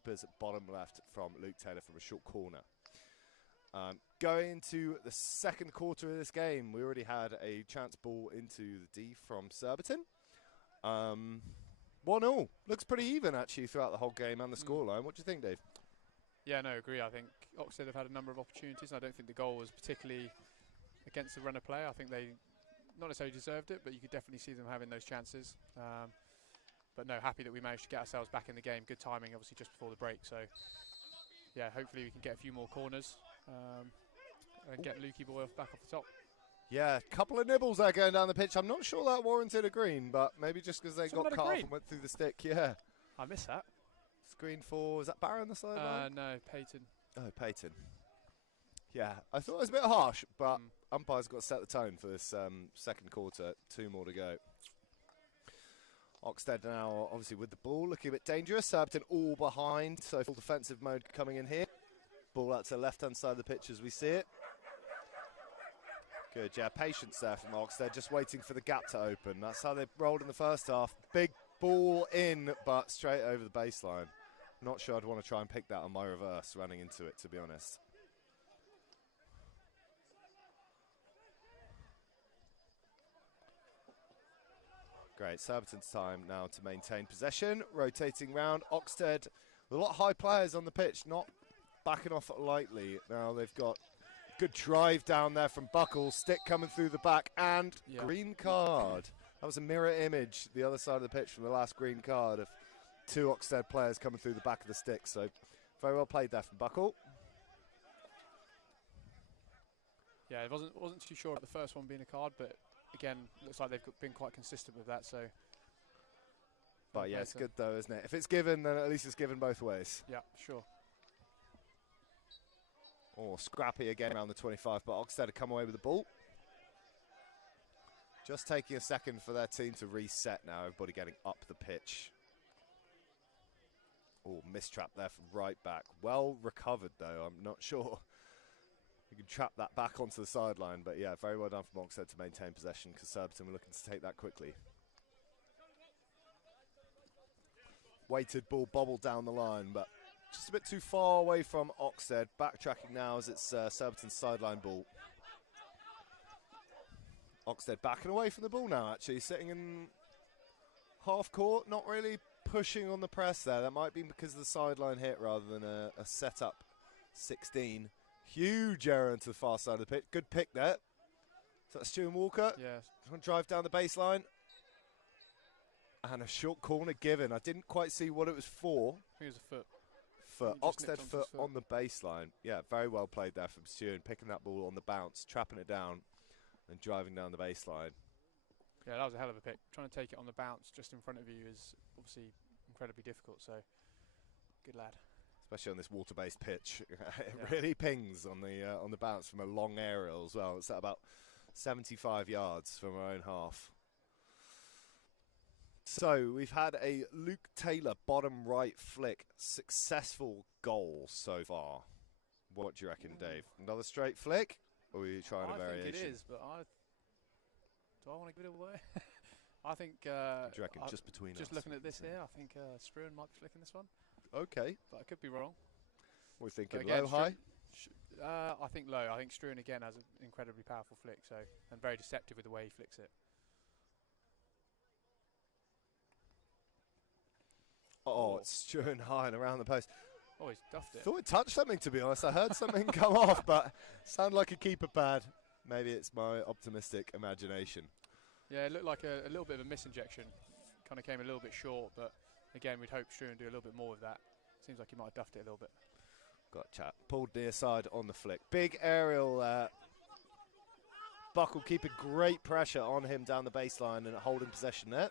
keeper's bottom left from Luke Taylor from a short corner. Going into the second quarter of this game, we already had a chance ball into the D from Surbiton. 1-1. Looks pretty even, actually, throughout the whole game and the scoreline. What do you think, Dave? Yeah, no, agree. I think Oxted have had a number of opportunities. I don't think the goal was particularly against the run of play. I think they not necessarily deserved it, but you could definitely see them having those chances. But no, happy that we managed to get ourselves back in the game. Good timing, obviously, just before the break. So, yeah, hopefully we can get a few more corners and get Lukey Boy back off the top. Yeah, a couple of nibbles there going down the pitch. I'm not sure that warranted a green, but maybe just because they got cut off and went through the stick. Yeah. I missed that. Screen for, is that Barry on the sideline? No, Peyton. Oh, Peyton. Yeah, I thought it was a bit harsh, but umpires got to set the tone for this second quarter. 2 more to go. Oxted now obviously with the ball, looking a bit dangerous. Surbiton all behind, so full defensive mode coming in here. Ball out to the left-hand side of the pitch as we see it. Good, yeah, patience there from Oxted, just waiting for the gap to open. That's how they rolled in the first half. Big ball in, but straight over the baseline. Not sure I'd want to try and pick that on my reverse running into it, to be honest. Great, Surbiton's time now to maintain possession. Rotating round, Oxted with a lot of high players on the pitch, not backing off lightly. Now they've got good drive down there from Buckle, stick coming through the back, and green card. That was a mirror image, the other side of the pitch from the last green card of 2 Oxted players coming through the back of the stick. So very well played there from Buckle. Yeah, I wasn't too sure about the first one being a card, but again, looks like they've been quite consistent with that. So, but yeah, it's good though, isn't it? If it's given, then at least it's given both ways. Yeah, sure. Oh, scrappy again around the 25, but Oxted have come away with the ball. Just taking a second for their team to reset now. Everybody getting up the pitch. Oh, mistrap there from right back. Well recovered though. I'm not sure you can trap that back onto the sideline, but yeah, very well done from Oxted to maintain possession because Surbiton were looking to take that quickly. Weighted ball bobbled down the line, but just a bit too far away from Oxted. Backtracking now as it's Surbiton's sideline ball. Oxted backing away from the ball now, actually, sitting in half court, not really pushing on the press there. That might be because of the sideline hit rather than a set-up 16. Huge error into the far side of the pitch. Good pick there. So that's Stuart Walker. Yes. Trying to drive down the baseline. And a short corner given. I didn't quite see what it was for. I think it was a foot. Oxted foot on the baseline. Yeah, very well played there from Stuart, picking that ball on the bounce, trapping it down, and driving down the baseline. Yeah, that was a hell of a pick. Trying to take it on the bounce just in front of you is obviously incredibly difficult, so good lad. Especially on this water-based pitch. It really pings on the bounce from a long aerial as well. It's at about 75 yards from our own half. So we've had a Luke Taylor bottom right flick. Successful goal so far. What do you reckon, Dave? Another straight flick? Or are you trying a variation? I think it is, but do I want to give it away? I think... what do you reckon, just between us? Just looking at this here, I think Struan might be flicking this one. Okay. But I could be wrong. We're thinking low, high? I think low. I think Struan again has an incredibly powerful flick, and very deceptive with the way he flicks it. Oh, it's Struan high and around the post. Oh, he's duffed it. Thought it touched something, to be honest. I heard something come off, but sounded like a keeper pad. Maybe it's my optimistic imagination. Yeah, it looked like a little bit of a misinjection. Kind of came a little bit short, but again, we'd hope Struan do a little bit more with that. Seems like he might have duffed it a little bit. Got a chat. Pulled near side on the flick. Big aerial. Buckle keeping great pressure on him down the baseline and holding possession there.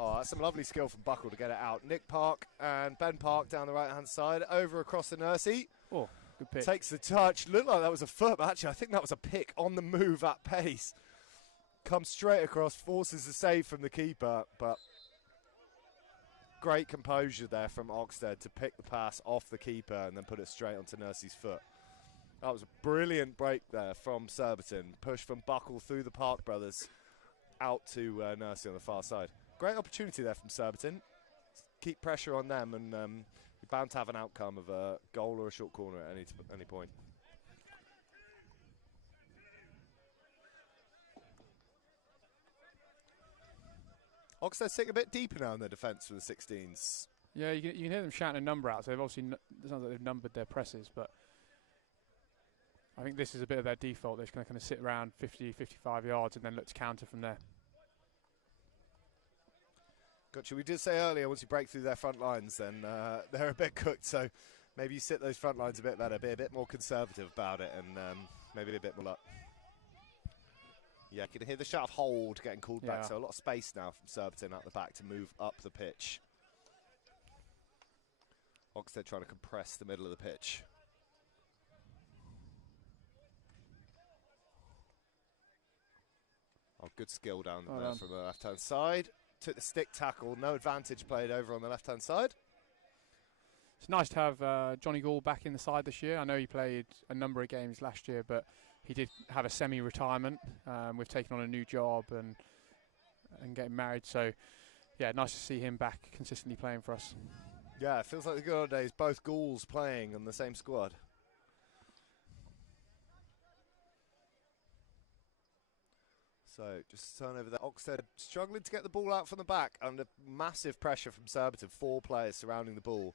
Oh, that's some lovely skill from Buckle to get it out. Nick Park and Ben Park down the right-hand side. Over across the Nursey. Oh, good pick. Takes the touch. Looked like that was a foot, but actually I think that was a pick on the move at pace. Comes straight across, forces a save from the keeper, but great composure there from Oxted to pick the pass off the keeper and then put it straight onto Nursey's foot. That was a brilliant break there from Surbiton. Push from Buckle through the Park brothers out to Nursey on the far side. Great opportunity there from Surbiton. keep pressure on them, and you're bound to have an outcome of a goal or a short corner at any point. Oxted sitting a bit deeper now in their defence for the 16s. Yeah, you can hear them shouting a number out, so they've obviously, it sounds like they've numbered their presses, but I think this is a bit of their default. They're just going to kind of sit around 50, 55 yards and then look to counter from there. Gotcha. We did say earlier, once you break through their front lines, then they're a bit cooked, so maybe you sit those front lines a bit better, be a bit more conservative about it, and maybe a bit more luck. Yeah, you can hear the shout of hold getting called back, so a lot of space now from Surbiton at the back to move up the pitch. Oxted trying to compress the middle of the pitch. Oh, good skill down there from the left-hand side. Took the stick tackle, no advantage played over on the left-hand side. It's nice to have Johnny Gall back in the side this year. I know he played a number of games last year, but he did have a semi-retirement. We've taken on a new job and getting married, so yeah, nice to see him back consistently playing for us. Yeah, it feels like the good old days, both Galls playing on the same squad. So just turn over there. Oxted struggling to get the ball out from the back under massive pressure from Surbiton. 4 players surrounding the ball.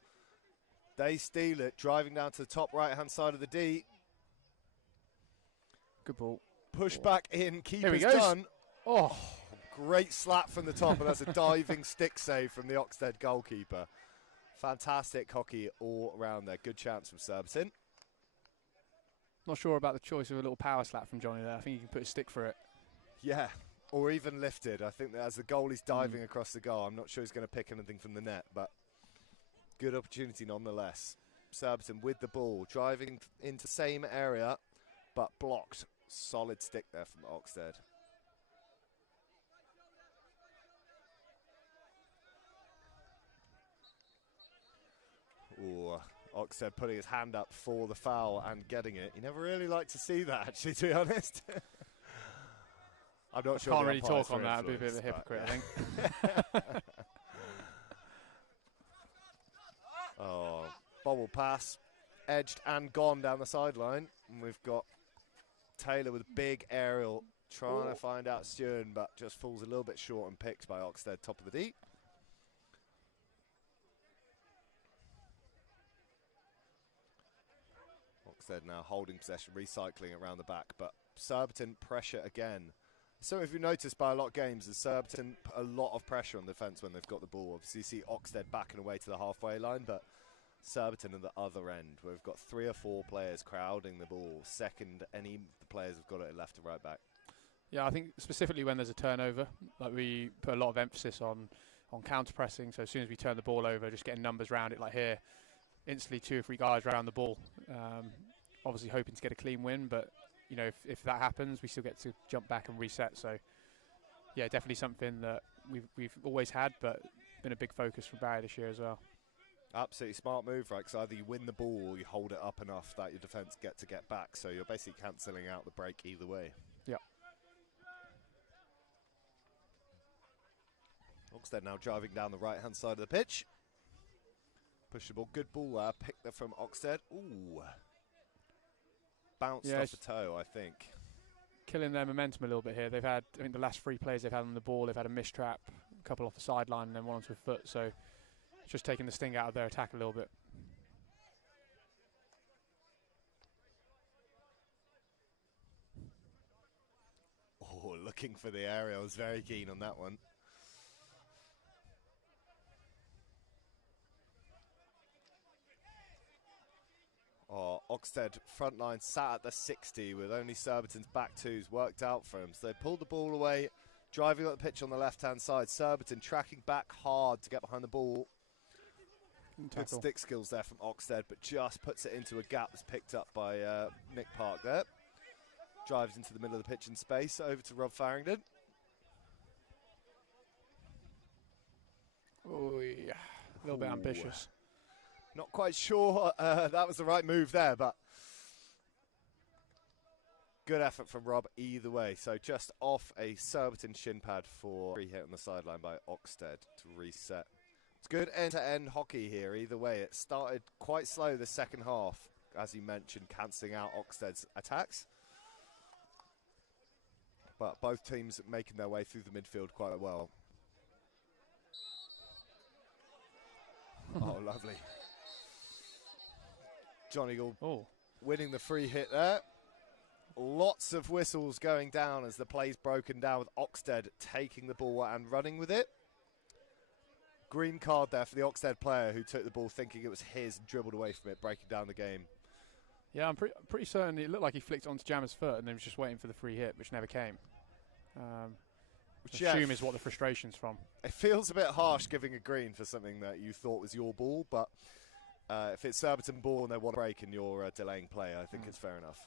They steal it, driving down to the top right-hand side of the D. Good ball. Push back in, keeper's Here he goes. done. Oh, great slap from the top, and that's a diving stick save from the Oxted goalkeeper. Fantastic hockey all around there. Good chance from Surbiton. not sure about the choice of a little power slap from Johnny there. I think he can put a stick for it. Yeah, or even lifted. I think that as the goalie's diving across the goal, I'm not sure he's going to pick anything from the net, but good opportunity nonetheless. Surbiton with the ball, driving into the same area, but blocked. Solid stick there from Oxted. Ooh, Oxted putting his hand up for the foul and getting it. You never really like to see that, actually, to be honest. I'm not sure. Can't really talk on that. I'd be a bit of a hypocrite, I think. Oh, bobble pass, edged and gone down the sideline. And we've got Taylor with a big aerial, trying to find out Stewart, but just falls a little bit short and picked by Oxted, top of the D. Oxted now holding possession, recycling around the back, but Surbiton pressure again. So if you notice by a lot of games, the Surbiton put a lot of pressure on the defence when they've got the ball. Obviously you see Oxted backing away to the halfway line, but Surbiton at the other end, where we've got 3 or 4 players crowding the ball. Second, any of the players have got it left to right back. Yeah, I think specifically when there's a turnover, like we put a lot of emphasis on counter pressing. So as soon as we turn the ball over, just getting numbers around it, like here, instantly 2 or 3 guys around the ball. Obviously hoping to get a clean win, but you know, if that happens, we still get to jump back and reset. So yeah, definitely something that we've always had, but been a big focus for Barry this year as well. Absolutely smart move, right? Because either you win the ball or you hold it up enough that your defence get back. So you're basically cancelling out the break either way. Yeah. Oxted now driving down the right-hand side of the pitch. Push the ball, good ball there, picked that from Oxted. Ooh. Bounced off the toe, I think. Killing their momentum a little bit here. They've had, I think the last 3 plays they've had on the ball, they've had a missed trap, a couple off the sideline and then one onto a foot. So just taking the sting out of their attack a little bit. Oh, looking for the area. I was very keen on that one. Oh, Oxted front line sat at the 60 with only Surbiton's back twos worked out for him. So they pulled the ball away, driving up the pitch on the left-hand side. Surbiton tracking back hard to get behind the ball. Good stick skills there from Oxted, but just puts it into a gap that's picked up by Nick Park there. Drives into the middle of the pitch in space, over to Rob Farrington. Oh, yeah. A little bit ambitious. Not quite sure that was the right move there, but good effort from Rob either way. So just off a Surbiton shin pad for free hit on the sideline by Oxted to reset. It's good end-to-end hockey here, either way. It started quite slow the second half, as you mentioned, cancelling out Oxted's attacks. But both teams making their way through the midfield quite well. Oh, lovely. Johnny Gould winning the free hit there. Lots of whistles going down as the play's broken down, with Oxted taking the ball and running with it. Green card there for the Oxted player who took the ball thinking it was his and dribbled away from it, breaking down the game. Yeah, I'm pretty certain it looked like he flicked onto Jammer's foot and then was just waiting for the free hit, which never came. Which I assume is what the frustration's from. It feels a bit harsh giving a green for something that you thought was your ball, but if it's Surbiton ball and they want to break and you're delaying play, I think it's fair enough.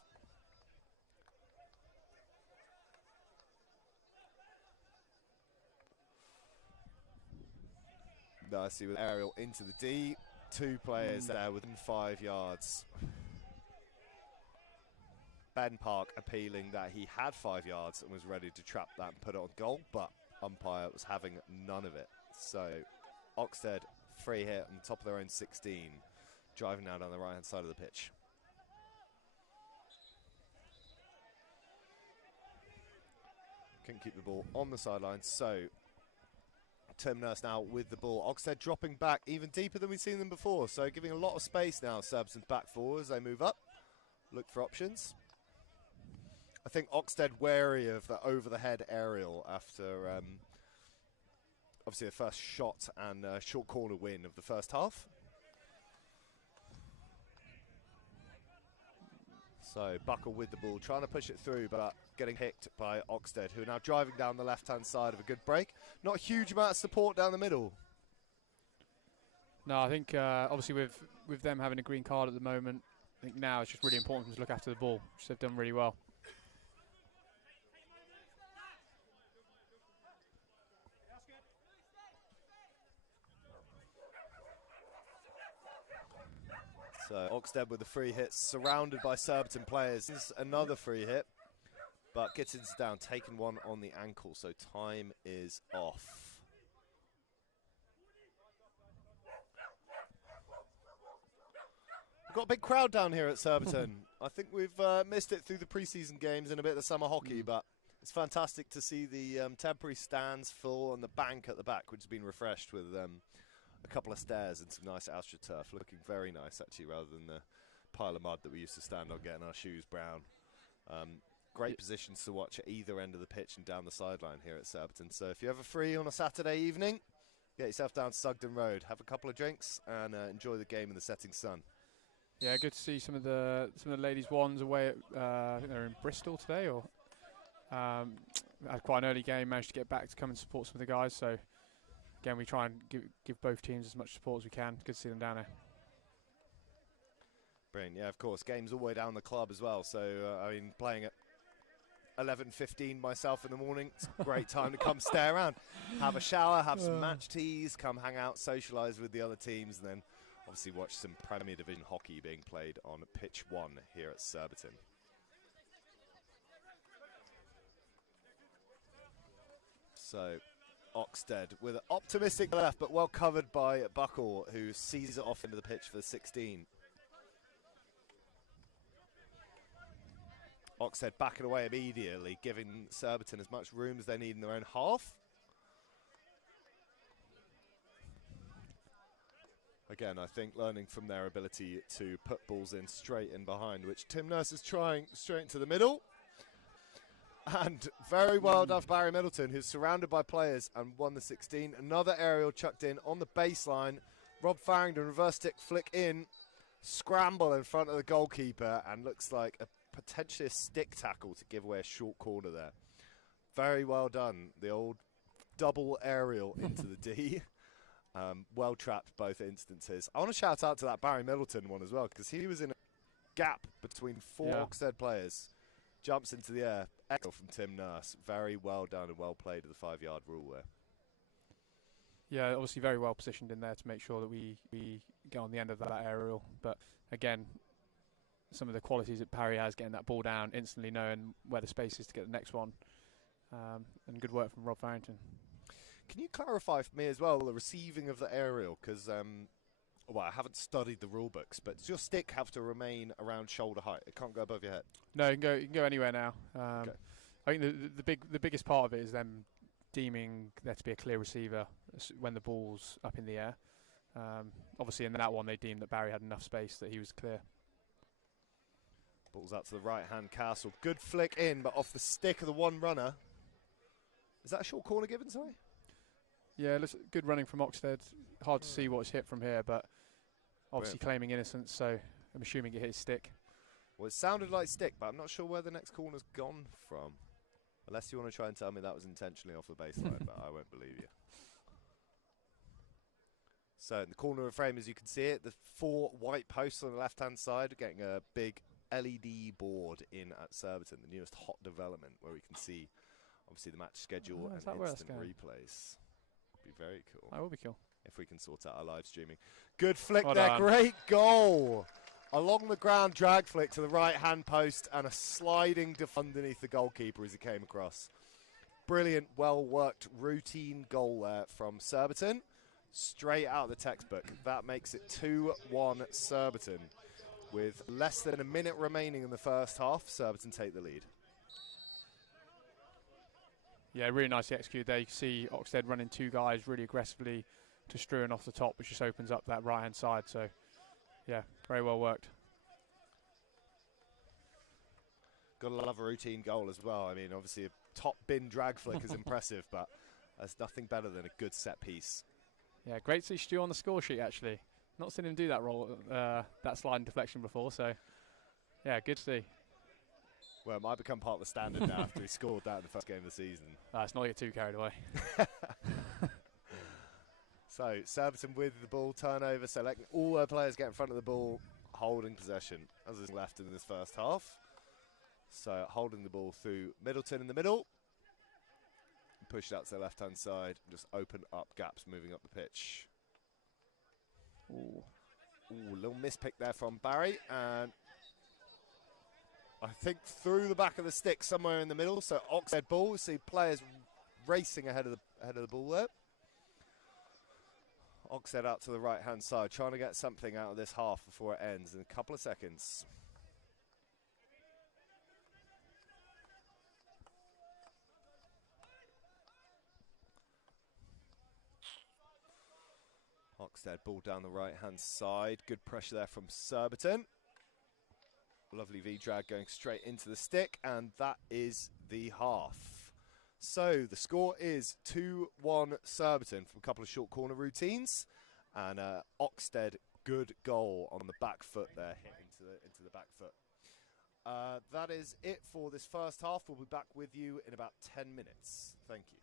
Nicely with aerial into the D. 2 players there within 5 yards. Ben Park appealing that he had 5 yards and was ready to trap that and put it on goal, but umpire was having none of it. So Oxted, free hit on top of their own 16, driving now down the right-hand side of the pitch. Couldn't keep the ball on the sideline, so Tim Nurse now with the ball. Oxted dropping back even deeper than we've seen them before, so giving a lot of space now. Surbiton's back forward as they move up, look for options. I think Oxted wary of the over-the-head aerial after obviously the first shot and short corner win of the first half. So Buckle with the ball, trying to push it through, but getting picked by Oxted, who are now driving down the left-hand side of a good break. Not a huge amount of support down the middle. No, I think obviously with them having a green card at the moment, I think now it's just really important to look after the ball, which they've done really well. So Oxted with the free hit, surrounded by Surbiton players. This is another free hit, but Gittins down, taking one on the ankle, so time is off. We've got a big crowd down here at Surbiton. I think we've missed it through the pre-season games and a bit of the summer hockey, but it's fantastic to see the temporary stands full and the bank at the back, which has been refreshed with a couple of stairs and some nice AstroTurf, looking very nice actually, rather than the pile of mud that we used to stand on getting our shoes brown. Great positions to watch at either end of the pitch and down the sideline here at Surbiton. So if you're ever free on a Saturday evening, get yourself down to Sugden Road, have a couple of drinks and enjoy the game in the setting sun. Yeah, good to see some of the ladies' ones away at, I think they're in Bristol today, or had quite an early game, managed to get back to come and support some of the guys. So again, we try and give both teams as much support as we can. Good to see them down there. Brilliant, yeah, of course. Games all the way down the club as well. So, I mean, playing at 11:15 myself in the morning, it's a great time to come stay around. Have a shower, have some match teas, come hang out, socialise with the other teams, and then obviously watch some Premier Division hockey being played on pitch 1 here at Surbiton. So Oxted with an optimistic left, but well covered by Buckle, who sees it off into the pitch for the 16. Oxted backing away immediately, giving Surbiton as much room as they need in their own half. Again, I think learning from their ability to put balls in straight in behind, which Tim Nurse is trying straight into the middle. And very well done for Barry Middleton, who's surrounded by players and won the 16. Another aerial chucked in on the baseline. Rob Farrington, reverse stick flick in. Scramble in front of the goalkeeper, and looks like potentially a stick tackle to give away a short corner there. Very well done. The old double aerial into the D. Well trapped both instances. I want to shout out to that Barry Middleton one as well, because he was in a gap between 4 Oxted players. Jumps into the air. Excellent from Tim Nurse. Very well done and well played to the 5-yard rule there. Yeah, obviously very well positioned in there to make sure that we get on the end of that aerial. But again, some of the qualities that Parry has, getting that ball down, instantly knowing where the space is to get the next one. And good work from Rob Farrington. Can you clarify for me as well the receiving of the aerial? Because, well, I haven't studied the rule books, but does your stick have to remain around shoulder height? It can't go above your head? No, you can go anywhere now. Okay. I think the biggest part of it is them deeming there to be a clear receiver when the ball's up in the air. Obviously, in that one, they deemed that Barry had enough space that he was clear. Ball's out to the right-hand Castle. Good flick in, but off the stick of the one runner. Is that a short corner given, sorry? Yeah, good running from Oxted. Hard to see what's hit from here, but obviously claiming innocence, so I'm assuming it hit his stick. Well, it sounded like stick, but I'm not sure where the next corner's gone from. Unless you want to try and tell me that was intentionally off the baseline, but I won't believe you. So in the corner of the frame, as you can see it, the 4 white posts on the left-hand side are getting a big LED board in at Surbiton, the newest hot development, where we can see, obviously, the match schedule and instant replays. Be very cool. That will be cool. If we can sort out our live streaming. Good flick Well there, done. Great goal. Along the ground, drag flick to the right-hand post and a sliding underneath the goalkeeper as he came across. Brilliant, well-worked routine goal there from Surbiton. Straight out of the textbook. That makes it 2-1 Surbiton. With less than a minute remaining in the first half, Surbiton take the lead. Yeah, really nicely executed there. You can see Oxted running 2 guys really aggressively to Struan off the top, which just opens up that right-hand side. So, yeah, very well worked. Got to love a routine goal as well. I mean, obviously, a top bin drag flick is impressive, but there's nothing better than a good set piece. Yeah, great to see Stu on the score sheet, actually. Not seen him do that that sliding deflection before, so, yeah, good to see. Well, it might become part of the standard now after he scored that in the first game of the season. Let's not get too carried away. So, Surbiton with the ball turnover, so letting all their players get in front of the ball, holding possession, as is left in this first half. So, holding the ball through Middleton in the middle. Push it out to the left-hand side, and just open up gaps moving up the pitch. Ooh, little mispick there from Barry, and I think through the back of the stick somewhere in the middle. So Oxted ball. We see players racing ahead of the ball there. Oxted out to the right hand side, trying to get something out of this half before it ends in a couple of seconds. Oxted ball down the right hand side. Good pressure there from Surbiton. Lovely V-drag going straight into the stick, and that is the half. So the score is 2-1 Surbiton from a couple of short corner routines, and Oxted, good goal on the back foot there, hit into the back foot. That is it for this first half. We'll be back with you in about 10 minutes. Thank you.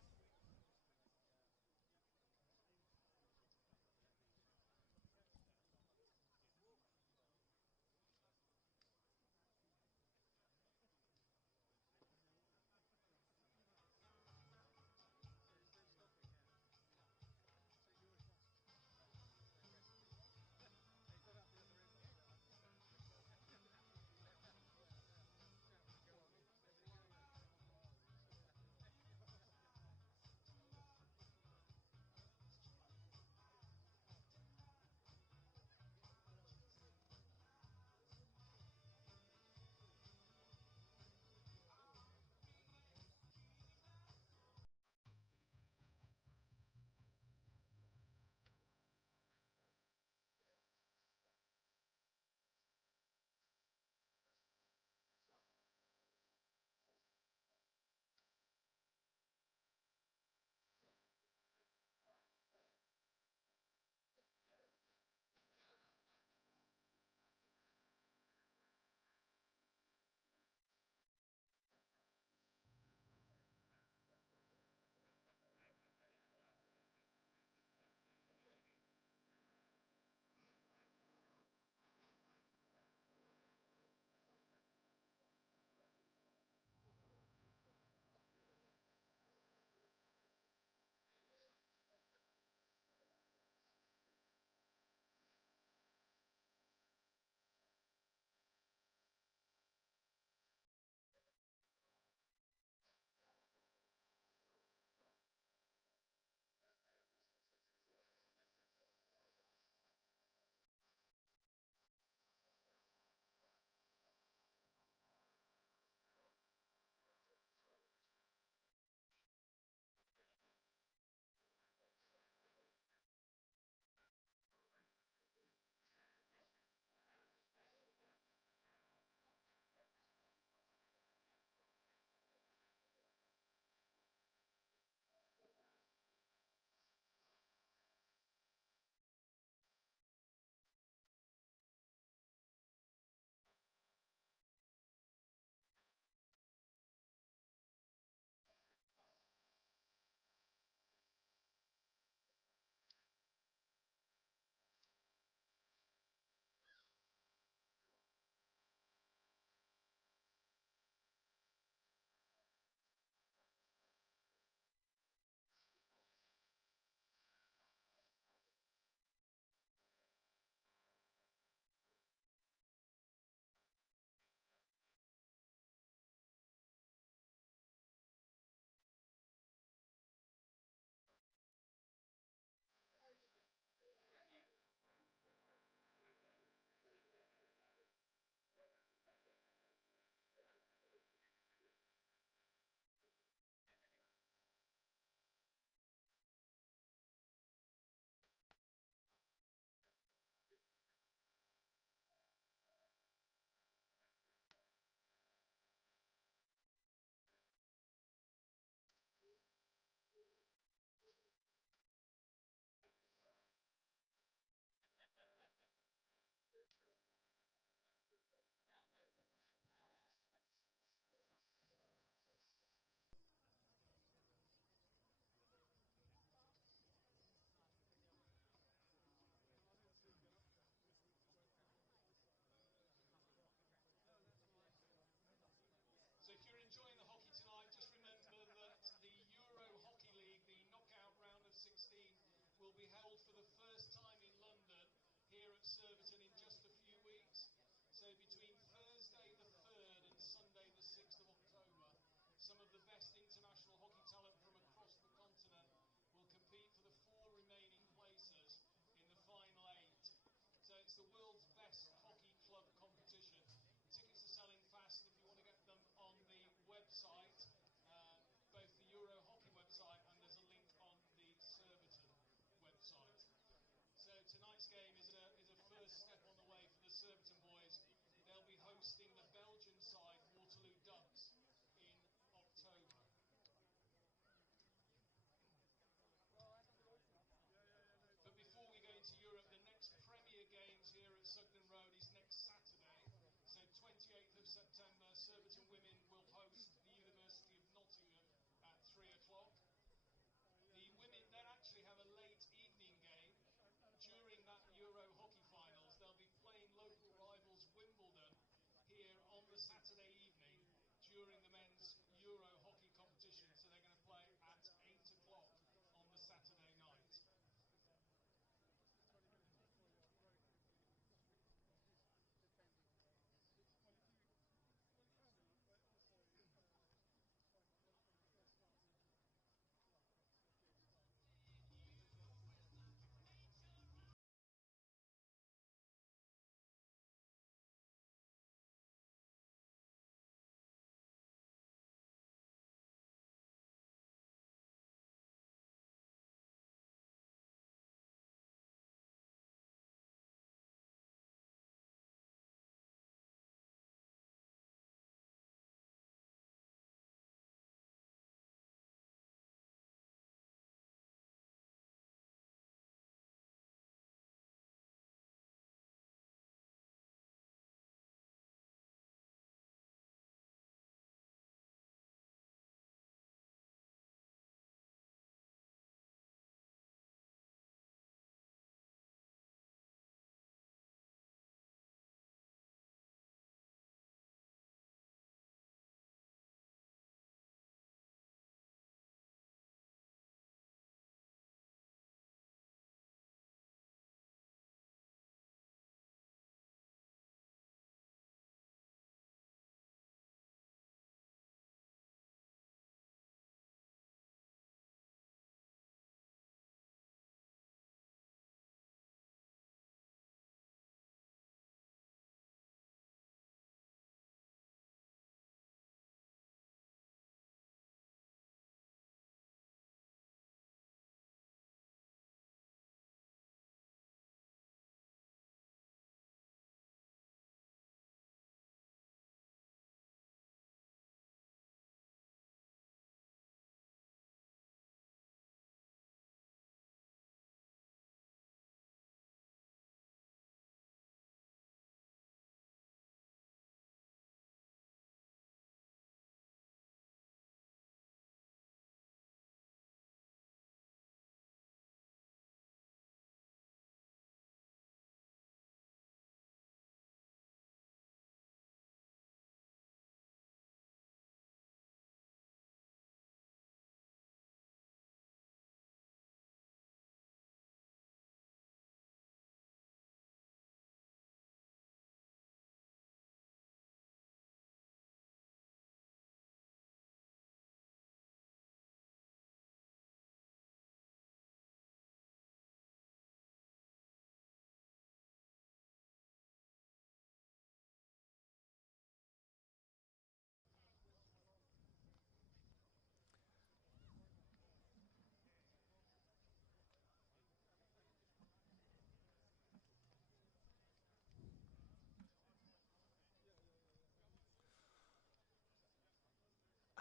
be held for the first time in London here at Surbiton in just a few weeks. So between Thursday the 3rd and Sunday the 6th of October, some of the best international hockey talent from across the continent will compete for the 4 remaining places in the final 8. So it's the world's best hockey club competition. Tickets are selling fast if you want to get them on the website, both the Euro Hockey website and there's a link on the Surbiton website. So tonight's game is a first step on the way for the Surbiton boys. They'll be hosting the Belgian side Waterloo Ducks in October. But before we go into Europe, the next Premier Games here at Sugden Road is next Saturday. So 28th of September, Surbiton women will host the University of Nottingham at 3 o'clock. The women then actually have a late evening game. During that Euro Hockey Finals, they'll be playing local rivals Wimbledon here on the Saturday evening during the men's Euro Hockey competition. So they're going to play at 8 o'clock on the Saturday night.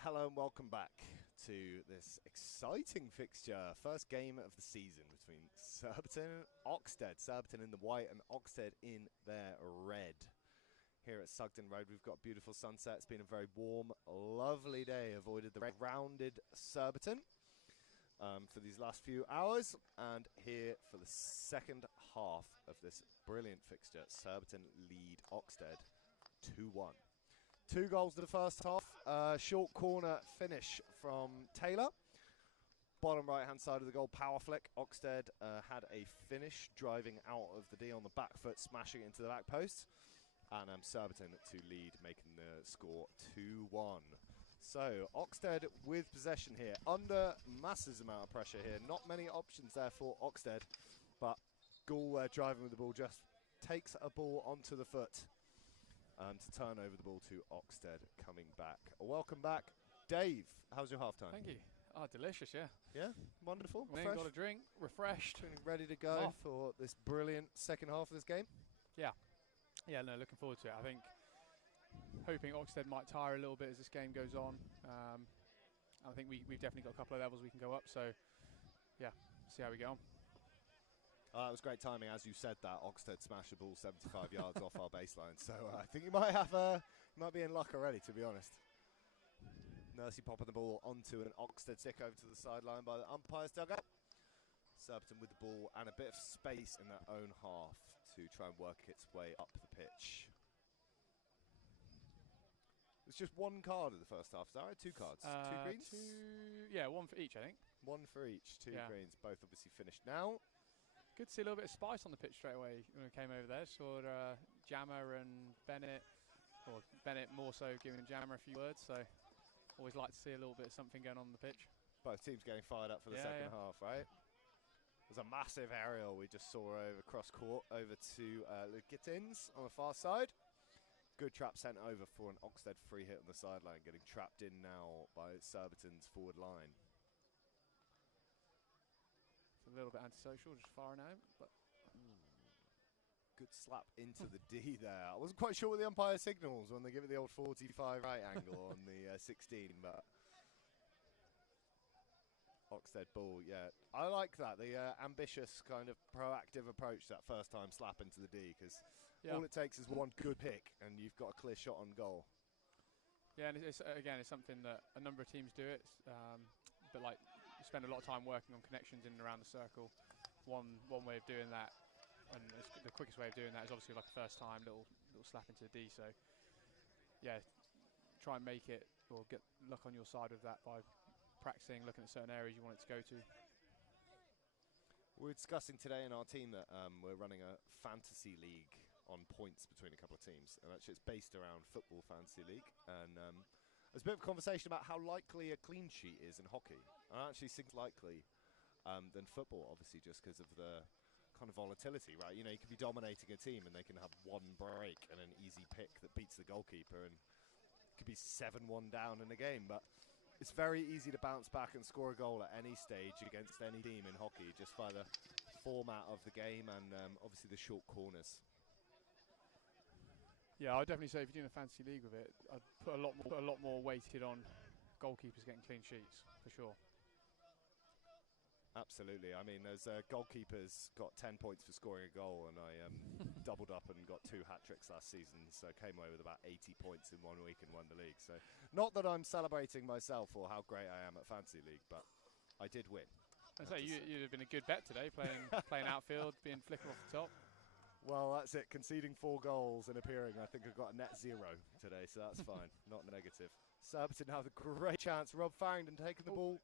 Hello and welcome back to this exciting fixture. First game of the season between Surbiton and Oxted. Surbiton in the white and Oxted in their red. Here at Sugden Road, we've got beautiful sunset. It's been a very warm, lovely day. Avoided the red-rounded Surbiton for these last few hours. And here for the second half of this brilliant fixture, Surbiton lead Oxted 2-1. 2 goals in the first half. Short corner finish from Taylor. bottom right-hand side of the goal, power flick. Oxted had a finish, driving out of the D on the back foot, smashing it into the back post. And Surbiton to lead, making the score 2-1. So, Oxted with possession here, under massive amount of pressure here. Not many options there for Oxted, but Gaul driving with the ball just takes a ball onto the foot to turn over the ball to Oxted coming back. Welcome back, Dave. How's your half time? Thank you. Oh, delicious, yeah. Yeah, wonderful. We ain't got a drink, refreshed. Feeling ready to go for this brilliant second half of this game? Yeah, no, looking forward to it. I think hoping Oxted might tire a little bit as this game goes on. I think we've definitely got a couple of levels we can go up, so yeah, see how we go on. It was great timing, as you said that. Oxted smashed the ball 75 yards off our baseline, so I think you might be in luck already, to be honest. Nursey popping the ball onto an Oxted stick over to the sideline by the umpire's dugout. Surbiton with the ball and a bit of space in their own half to try and work its way up the pitch. It's just one card in the first half, is that right? Two cards? Two greens? One for each, I think. One for each, two greens, both obviously finished now. Good to see a little bit of spice on the pitch straight away when we came over there. Saw Jammer and Bennett, or Bennett more so giving Jammer a few words, so always like to see a little bit of something going on the pitch. Both teams getting fired up for the second half, right? There's a massive aerial we just saw over cross court over to Gittins on the far side. Good trap sent over for an Oxted free hit on the sideline, getting trapped in now by Surbiton's forward line. It's a little bit antisocial, just firing out, but good slap into the D there. I wasn't quite sure what the umpire signals when they give it the old 45 right angle on the 16, but Oxted ball, yeah. I like that, the ambitious kind of proactive approach, that first time slap into the D, because all it takes is one good pick and you've got a clear shot on goal. Yeah, and it's something that a number of teams do it, but like you spend a lot of time working on connections in and around the circle. One way of doing that, and the quickest way of doing that is obviously like a first time little slap into the D. So yeah, try and make it or get luck on your side with that by practicing, looking at certain areas you want it to go to. We're discussing today in our team that we're running a fantasy league on points between a couple of teams, and actually it's based around football fantasy league, and there's a bit of conversation about how likely a clean sheet is in hockey. And I actually think likely than football, obviously, just because of the kind of volatility, right? You know, you could be dominating a team and they can have one break and an easy pick that beats the goalkeeper, and it could be 7-1 down in a game, but it's very easy to bounce back and score a goal at any stage against any team in hockey, just by the format of the game and obviously the short corners. Yeah, I'd definitely say if you're doing a fantasy league with it, I'd put a lot more weighted on goalkeepers getting clean sheets, for sure. Absolutely. I mean, there's goalkeepers got 10 points for scoring a goal, and I doubled up and got 2 hat-tricks last season, so came away with about 80 points in 1 week and won the league. So not that I'm celebrating myself or how great I am at Fantasy League, but I did win. I'd say you'd have been a good bet today, playing outfield, being flicking off the top. Well, that's it. Conceding 4 goals and appearing, I think I've got a net 0 today, so that's fine. Not negative. Surbiton have a great chance. Rob Farrington taking the ball.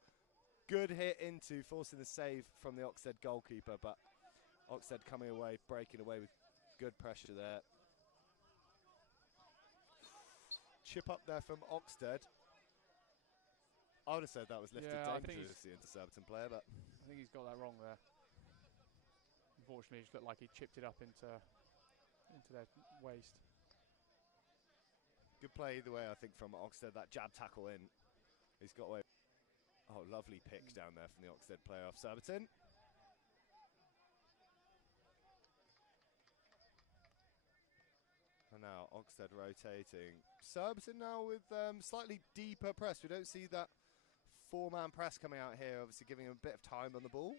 Good hit into, forcing the save from the Oxted goalkeeper, but Oxted coming away, breaking away with good pressure there. Chip up there from Oxted. I would have said that was lifted dangerously into Surbiton player, but I think he's got that wrong there. Unfortunately, it just looked like he chipped it up into their waist. Good play either way, I think, from Oxted. That jab tackle in. He's got away. Oh, lovely pick down there from the Oxted player off Surbiton. And now Oxted rotating. Surbiton now with slightly deeper press. We don't see that 4-man press coming out here, obviously giving him a bit of time on the ball.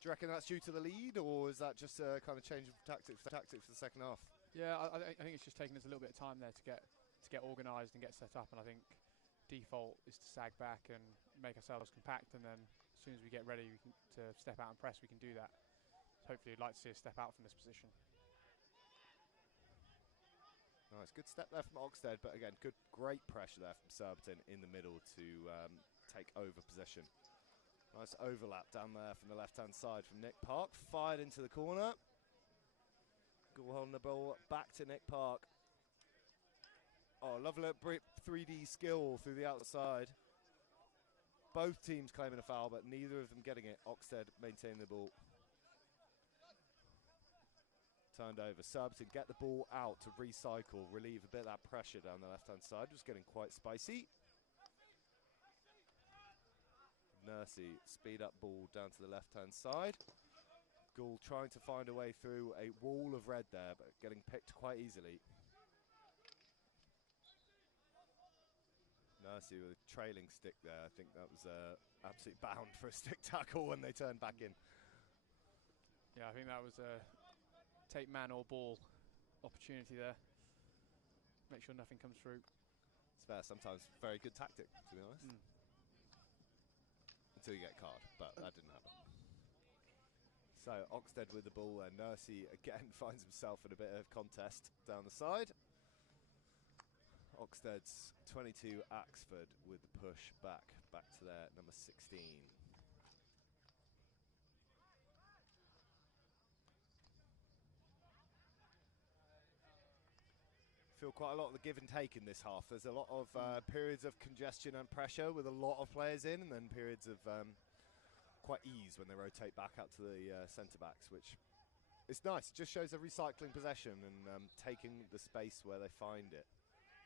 Do you reckon that's due to the lead, or is that just a kind of change of tactics for the second half? Yeah, I think it's just taking us a little bit of time there to get organised and get set up, and I think default is to sag back and make ourselves compact, and then as soon as we get ready to step out and press, we can do that. So hopefully you'd like to see us step out from this position. Nice, good step there from Oxted, but again, great pressure there from Surbiton in the middle to take over possession. Nice overlap down there from the left-hand side from Nick Park. Fired into the corner. Goal holding the ball back to Nick Park. Oh, lovely 3D skill through the outside. Both teams claiming a foul, but neither of them getting it. Oxted maintaining the ball. Turned over. Surbiton get the ball out to recycle, relieve a bit of that pressure down the left-hand side. Just getting quite spicy. Nursey, speed up ball down to the left-hand side. Gould trying to find a way through a wall of red there, but getting picked quite easily. Nursey with a trailing stick there. I think that was absolutely bound for a stick tackle when they turned back in. Yeah, I think that was a take man or ball opportunity there. Make sure nothing comes through. It's fair, sometimes very good tactic, to be honest. Until you get a card, but that didn't happen. So Oxted with the ball, and Nursey again finds himself in a bit of contest down the side. Oxted's 22 Axford with the push back to their number 16. Feel quite a lot of the give and take in this half. There's a lot of periods of congestion and pressure with a lot of players in, and then periods of quite ease when they rotate back out to the centre-backs, which is nice. It just shows a recycling possession and taking the space where they find it.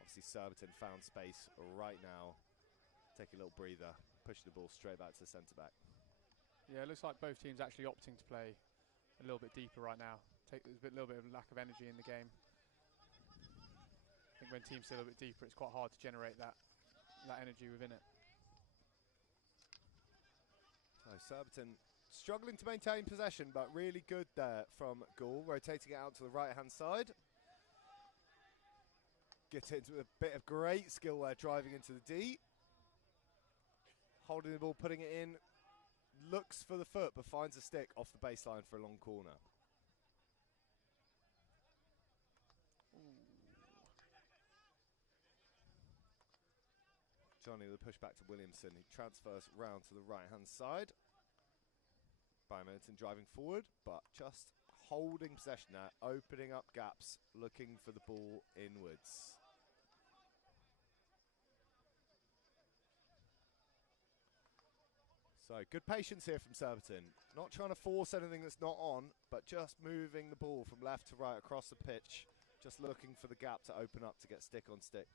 Obviously, Surbiton found space right now. Take a little breather, push the ball straight back to the centre-back. Yeah, it looks like both teams actually opting to play a little bit deeper right now. There's a little bit of lack of energy in the game. I think when teams stay a little bit deeper, it's quite hard to generate that energy within it. So Surbiton struggling to maintain possession, but really good there from Gould, rotating it out to the right-hand side. Get into a bit of great skill there, driving into the D. Holding the ball, putting it in. Looks for the foot, but finds a stick off the baseline for a long corner. Johnny with a push back to Williamson. He transfers round to the right-hand side. Biomenton driving forward, but just holding possession there, opening up gaps, looking for the ball inwards. So good patience here from Surbiton. Not trying to force anything that's not on, but just moving the ball from left to right across the pitch. Just looking for the gap to open up to get stick on stick.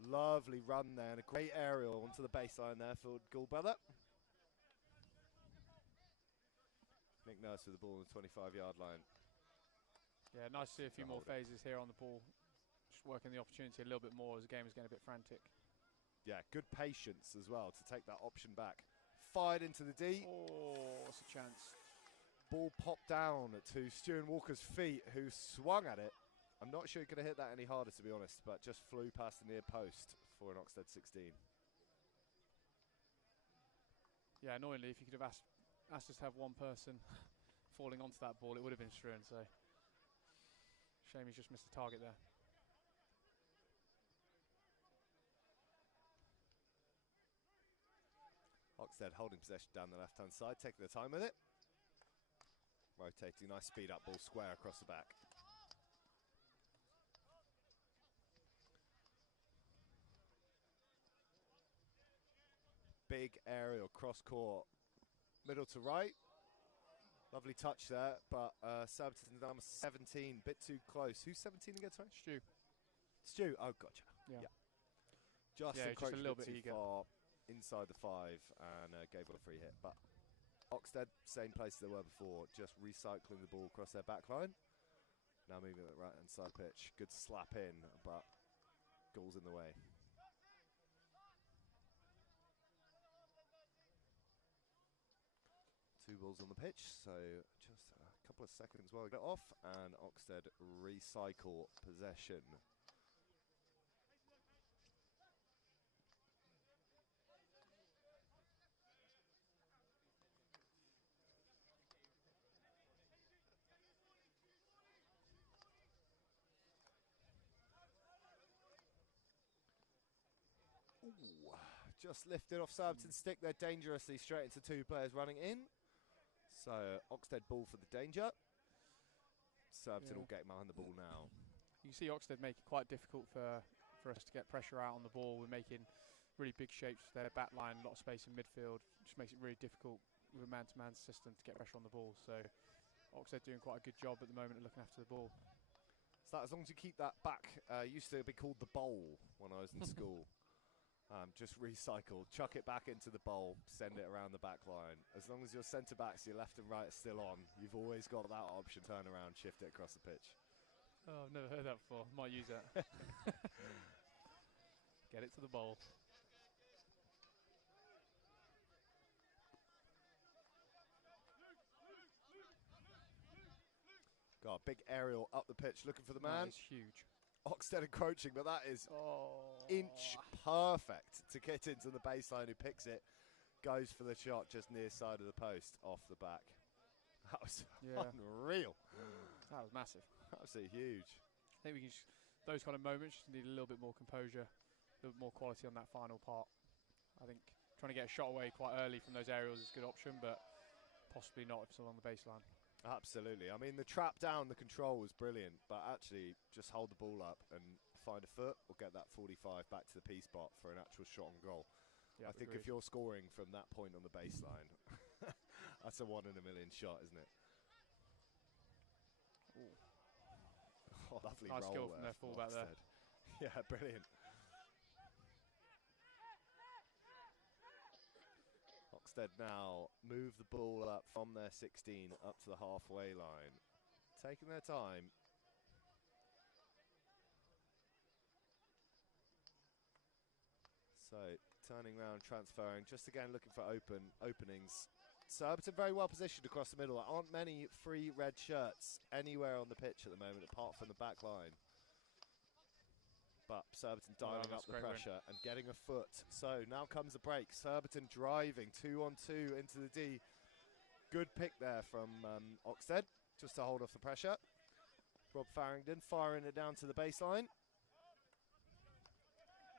Lovely run there and a great aerial onto the baseline there for Goulbrother. Nick Nurse with the ball on the 25-yard line. Yeah, nice to see a few more phases here on the ball. Just working the opportunity a little bit more as the game is getting a bit frantic. Yeah, good patience as well to take that option back. Fired into the D. Oh, what's a chance? Ball popped down to Stuart Walker's feet, who swung at it. I'm not sure he could have hit that any harder, to be honest, but just flew past the near post for an Oxted 16. Yeah, annoyingly, if you could have asked us to have one person falling onto that ball, it would have been Struan, so shame he's just missed the target there. Oxted holding possession down the left-hand side, taking their time with it. Rotating, nice speed up ball square across the back. Big aerial cross court, middle to right. Lovely touch there, but Surbiton number 17, bit too close. Who's 17 again, sorry? Stu, oh gotcha. Yeah. Just a little bit too eager. far inside the 5 and gave up a free hit. But Oxted, same place they were before, just recycling the ball across their back line. Now moving at the right-hand side pitch. Good slap in, but goal's in the way. Two balls on the pitch, so just a couple of seconds while we get off, and Oxted recycle possession. just lifted off Surbiton's stick there dangerously straight into two players running in. So Oxted ball for the danger. Surbiton will get behind the ball now. You see Oxted make it quite difficult for us to get pressure out on the ball. We're making really big shapes for their back line, a lot of space in midfield. Just makes it really difficult with a man-to-man system to get pressure on the ball. So Oxted doing quite a good job at the moment of looking after the ball. So that, as long as you keep that back, used to be called the bowl when I was in school. Just recycle, chuck it back into the bowl, send it around the back line. As long as your centre backs, your left and right are still on, you've always got that option, turn around, shift it across the pitch. Oh, I've never heard that before. Might use that. Get it to the bowl. Got a big aerial up the pitch, looking for the man. That is huge. Oxted encroaching, but that is inch perfect to get into the baseline. Who picks it, goes for the shot just near side of the post, off the back. That was unreal. That was massive. Absolutely huge. I think we can those kind of moments just need a little bit more composure, a little bit more quality on that final part. I think trying to get a shot away quite early from those aerials is a good option, but possibly not if it's along the baseline. Absolutely. I mean, the trap down, the control was brilliant, but actually just hold the ball up and find a foot or get that 45 back to the P spot for an actual shot on goal. Yep, I think if you're scoring from that point on the baseline, that's a 1 in a million shot, isn't it? Ooh. Oh, lovely nice roll skill from their fullback there. Yeah, brilliant. Oxted now move the ball up from their 16 up to the halfway line. Taking their time. So turning around, transferring, just again looking for openings. Surbiton very well positioned across the middle. There aren't many free red shirts anywhere on the pitch at the moment apart from the back line. But Surbiton dialing up the pressure and getting a foot. So now comes the break. Surbiton driving 2-on-2 into the D. Good pick there from Oxted, just to hold off the pressure. Rob Farrington firing it down to the baseline.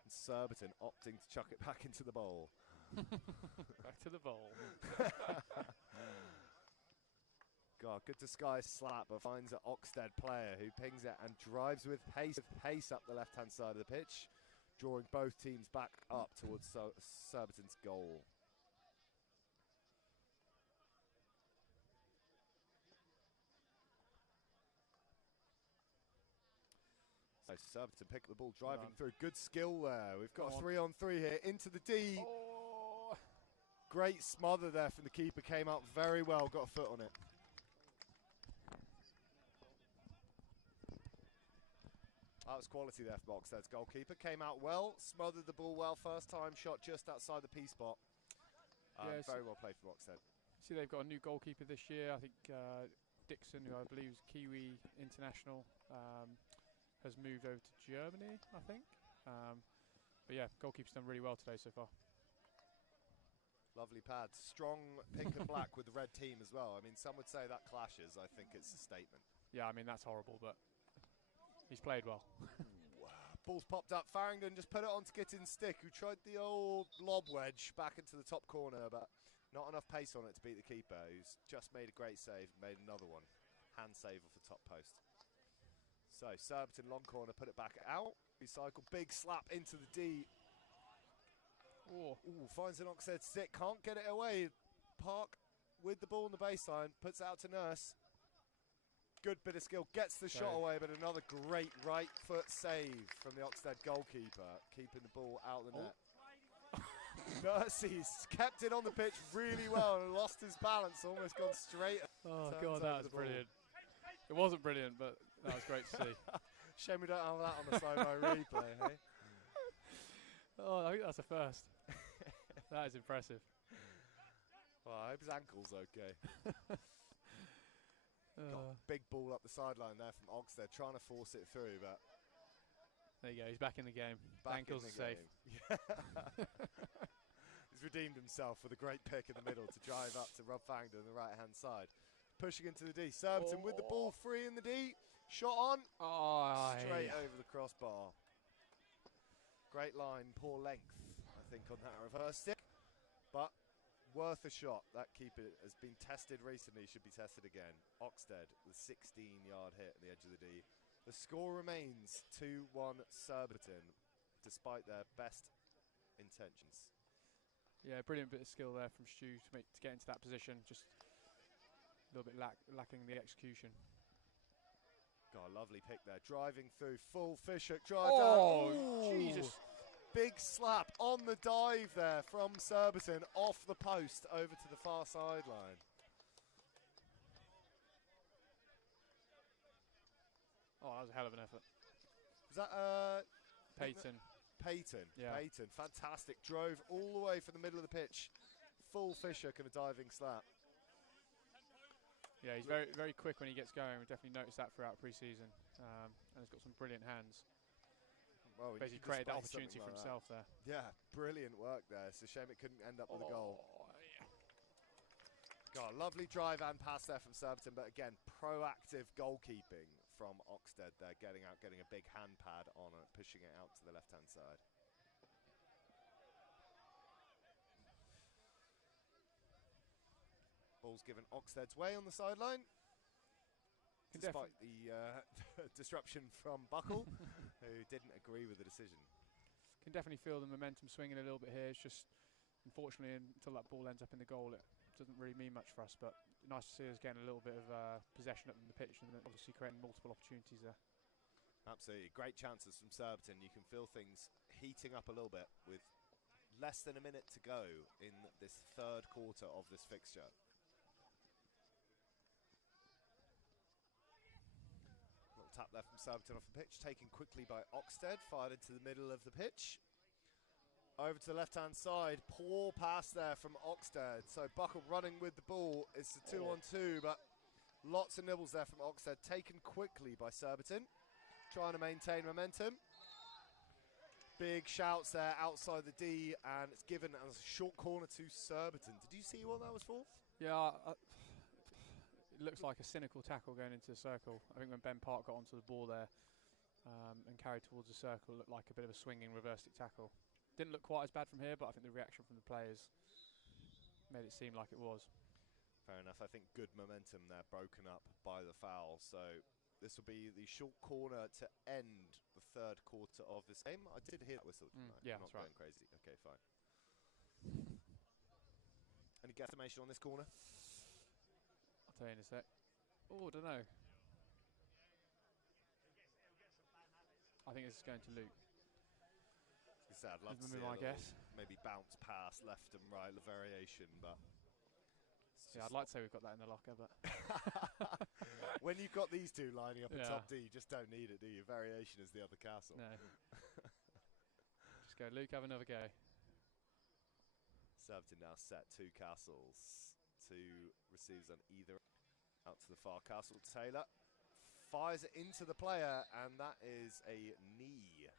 And Surbiton opting to chuck it back into the bowl. Back to the bowl. God, good disguised slap, but finds an Oxted player who pings it and drives with pace up the left-hand side of the pitch, drawing both teams back up towards Surbiton's goal. So Surbiton pick up the ball, driving through. Good skill there. We've got a 3-on-3 here into the D. Oh. Great smother there from the keeper. Came out very well. Got a foot on it. That was quality there for Oxted's goalkeeper. Came out well, smothered the ball well. First time shot just outside the P spot. Very well played for Oxted. See, they've got a new goalkeeper this year. I think Dixon, who I believe is Kiwi international, has moved over to Germany, I think. But yeah, goalkeeper's done really well today so far. Lovely pads. Strong pink and black with the red team as well. I mean, some would say that clashes. I think it's a statement. Yeah, I mean, that's horrible, but he's played well. Ball's popped up. Farrington just put it on to Gittin's stick, who tried the old lob wedge back into the top corner, but not enough pace on it to beat the keeper, who's just made a great save, made another one. Hand save off the top post. So Surbiton long corner, put it back out. Recycle, big slap into the D. Ooh, finds an Oxted stick, can't get it away. Park with the ball on the baseline, puts it out to Nurse. Good bit of skill, gets the shot away, but another great right foot save from the Oxted goalkeeper, keeping the ball out of the net. Nurse's kept it on the pitch really well and lost his balance, almost gone straight. Oh God, that was brilliant. It wasn't brilliant, but that was great to see. Shame we don't have that on the sideline replay, hey? Oh, I think that's a first. That is impressive. Well, I hope his ankle's okay. Got a big ball up the sideline there from Oxted, trying to force it through, but there you go, he's back in the game. Ankles are safe. He's redeemed himself with a great pick in the middle to drive up to Rob Farrington on the right-hand side. Pushing into the D. Surbiton with the ball free in the D. Shot on. Straight over the crossbar. Great line, poor length, I think, on that reverse stick. But worth a shot. That keeper has been tested recently, should be tested again. Oxted, the 16-yard hit at the edge of the D. The score remains 2-1 Surbiton, despite their best intentions. Yeah, brilliant bit of skill there from Stu to get into that position. Just a little bit lacking the execution. Got a lovely pick there. Driving through, full fishhook drive down. Oh, Jesus. Big slap on the dive there from Surbiton, off the post over to the far sideline. Oh, that was a hell of an effort. Was that Peyton. Peyton, Yeah. Peyton, fantastic. Drove all the way from the middle of the pitch. Full fishhook and a diving slap. Yeah, he's very, very quick when he gets going. We definitely noticed that throughout pre-season. And he's got some brilliant hands. Well, Basically created that opportunity for himself there. Yeah, brilliant work there. It's a shame it couldn't end up with a goal. Yeah. Got a lovely drive and pass there from Surbiton, but again, proactive goalkeeping from Oxted there, getting out, getting a big hand pad on it, pushing it out to the left-hand side. Ball's given Oxted's way on the sideline, despite the disruption from Buckle, who didn't agree with the decision. Can definitely feel the momentum swinging a little bit here. It's just, unfortunately, until that ball ends up in the goal, it doesn't really mean much for us, but nice to see us getting a little bit of possession up in the pitch and obviously creating multiple opportunities there. Absolutely, great chances from Surbiton. You can feel things heating up a little bit with less than a minute to go in this third quarter of this fixture. Little tap there from Surbiton off the pitch, taken quickly by Oxted, fired into the middle of the pitch. Over to the left-hand side, poor pass there from Oxted. So Buckle running with the ball. It's a 2-on-2, but lots of nibbles there from Oxted, taken quickly by Surbiton, trying to maintain momentum. Big shouts there outside the D, and it's given as a short corner to Surbiton. Did you see what that was for? Yeah, it looks like a cynical tackle going into the circle. I think when Ben Park got onto the ball there and carried towards the circle, it looked like a bit of a swinging reverse stick tackle. Didn't look quite as bad from here, but I think the reaction from the players made it seem like it was. Fair enough. I think good momentum there, broken up by the foul. So this will be the short corner to end the third quarter of this game. I did hear that whistle, didn't I? Yeah, I'm not that's right. going crazy. Okay, fine. Any guesstimation on this corner? I'll tell you in a sec. Oh, I don't know. I think this is going to Luke. I'd love to Would be see my a guess. maybe bounce pass left and right, the variation, but Yeah, I'd like to say we've got that in the locker, but when you've got these two lining up at Yeah. top D, you just don't need it, do you? Variation is the other castle. no. Just go, Luke, have another go. Surbiton now set two castles. Two receives on either. Out to the far castle. Taylor fires it into the player, and that is a knee.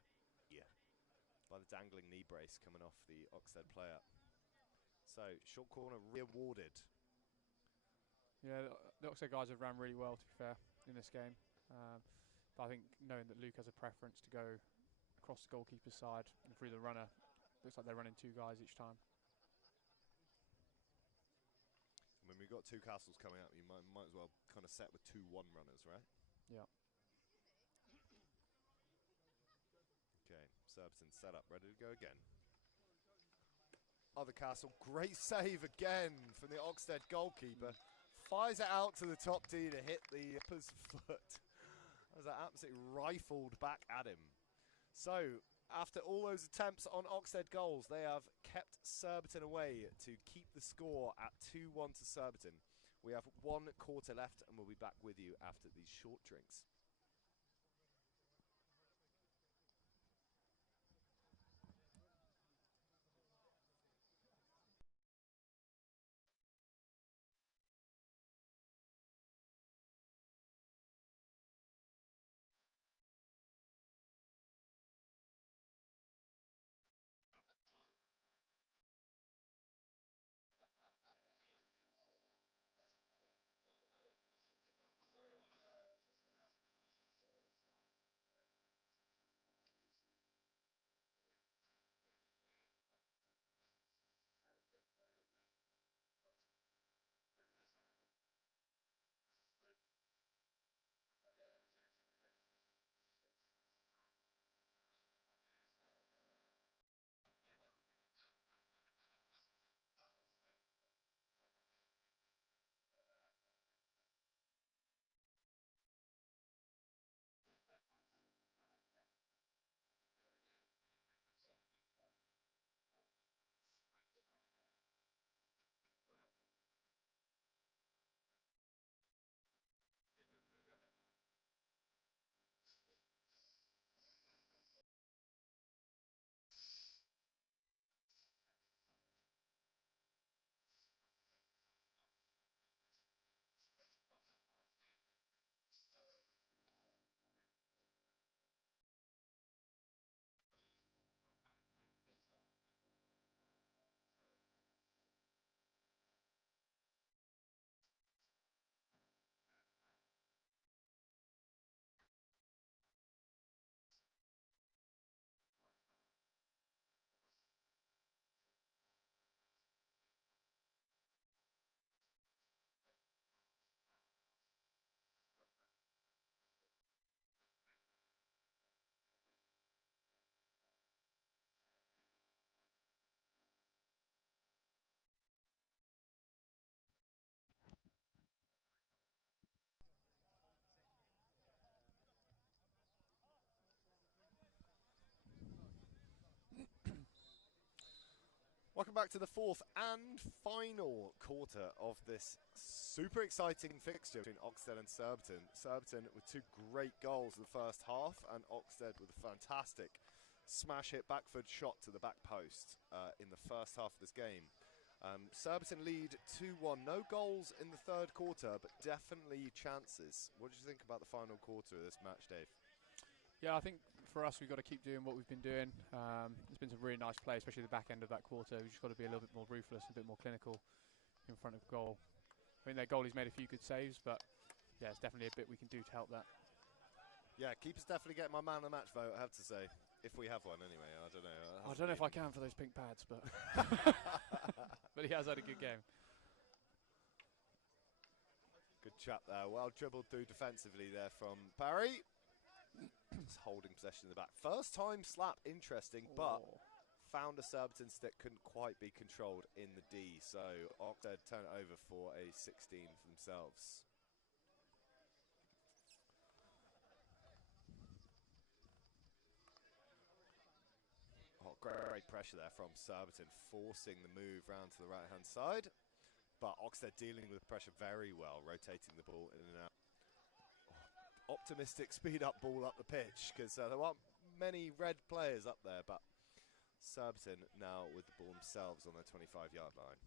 By the dangling knee brace coming off the Oxted player. So, short corner rewarded. Yeah, the Oxted guys have ran really well, to be fair, in this game. But I think knowing that Luke has a preference to go across the goalkeeper's side and through the runner, looks like they're running two guys each time. When we've got two castles coming up, you might as well kind of set with 2-1 runners, right? Yeah. Okay, Surbiton set up, ready to go again. Other castle, great save again from the Oxted goalkeeper. Fires it out to the top D to hit the upper's foot. As that absolutely rifled back at him. So, after all those attempts on Oxted goals, they have kept Surbiton away to keep the score at 2-1 to Surbiton. We have 1 quarter left, and we'll be back with you after these short drinks. Welcome back to the fourth and final quarter of this super exciting fixture between Oxted and Surbiton. Surbiton with 2 great goals in the first half, and Oxted with a fantastic smash hit back foot shot to the back post in the first half of this game. Surbiton lead 2-1. No goals in the third quarter, but definitely chances. What did you think about the final quarter of this match, Dave? Yeah, I think for us, we've got to keep doing what we've been doing. There's been some really nice play, especially the back end of that quarter. We've just got to be a little bit more ruthless, a bit more clinical in front of goal. I think their goalie's made a few good saves, but yeah, it's definitely a bit we can do to help that. Yeah, keeper's definitely getting my man of the match vote, I have to say. If we have one, anyway. I don't know. I don't know if I can for those pink pads, but but he has had a good game. Good chap there. Well dribbled through defensively there from Barry. Just holding possession in the back. First time slap, interesting, but found a Surbiton stick, couldn't quite be controlled in the D. So Oxted turn it over for a 16 for themselves. Oh, great pressure there from Surbiton, forcing the move round to the right-hand side. But Oxted dealing with pressure very well, rotating the ball in and out. Optimistic speed-up ball up the pitch, because there aren't many red players up there, but Surbiton now with the ball themselves on their 25-yard line.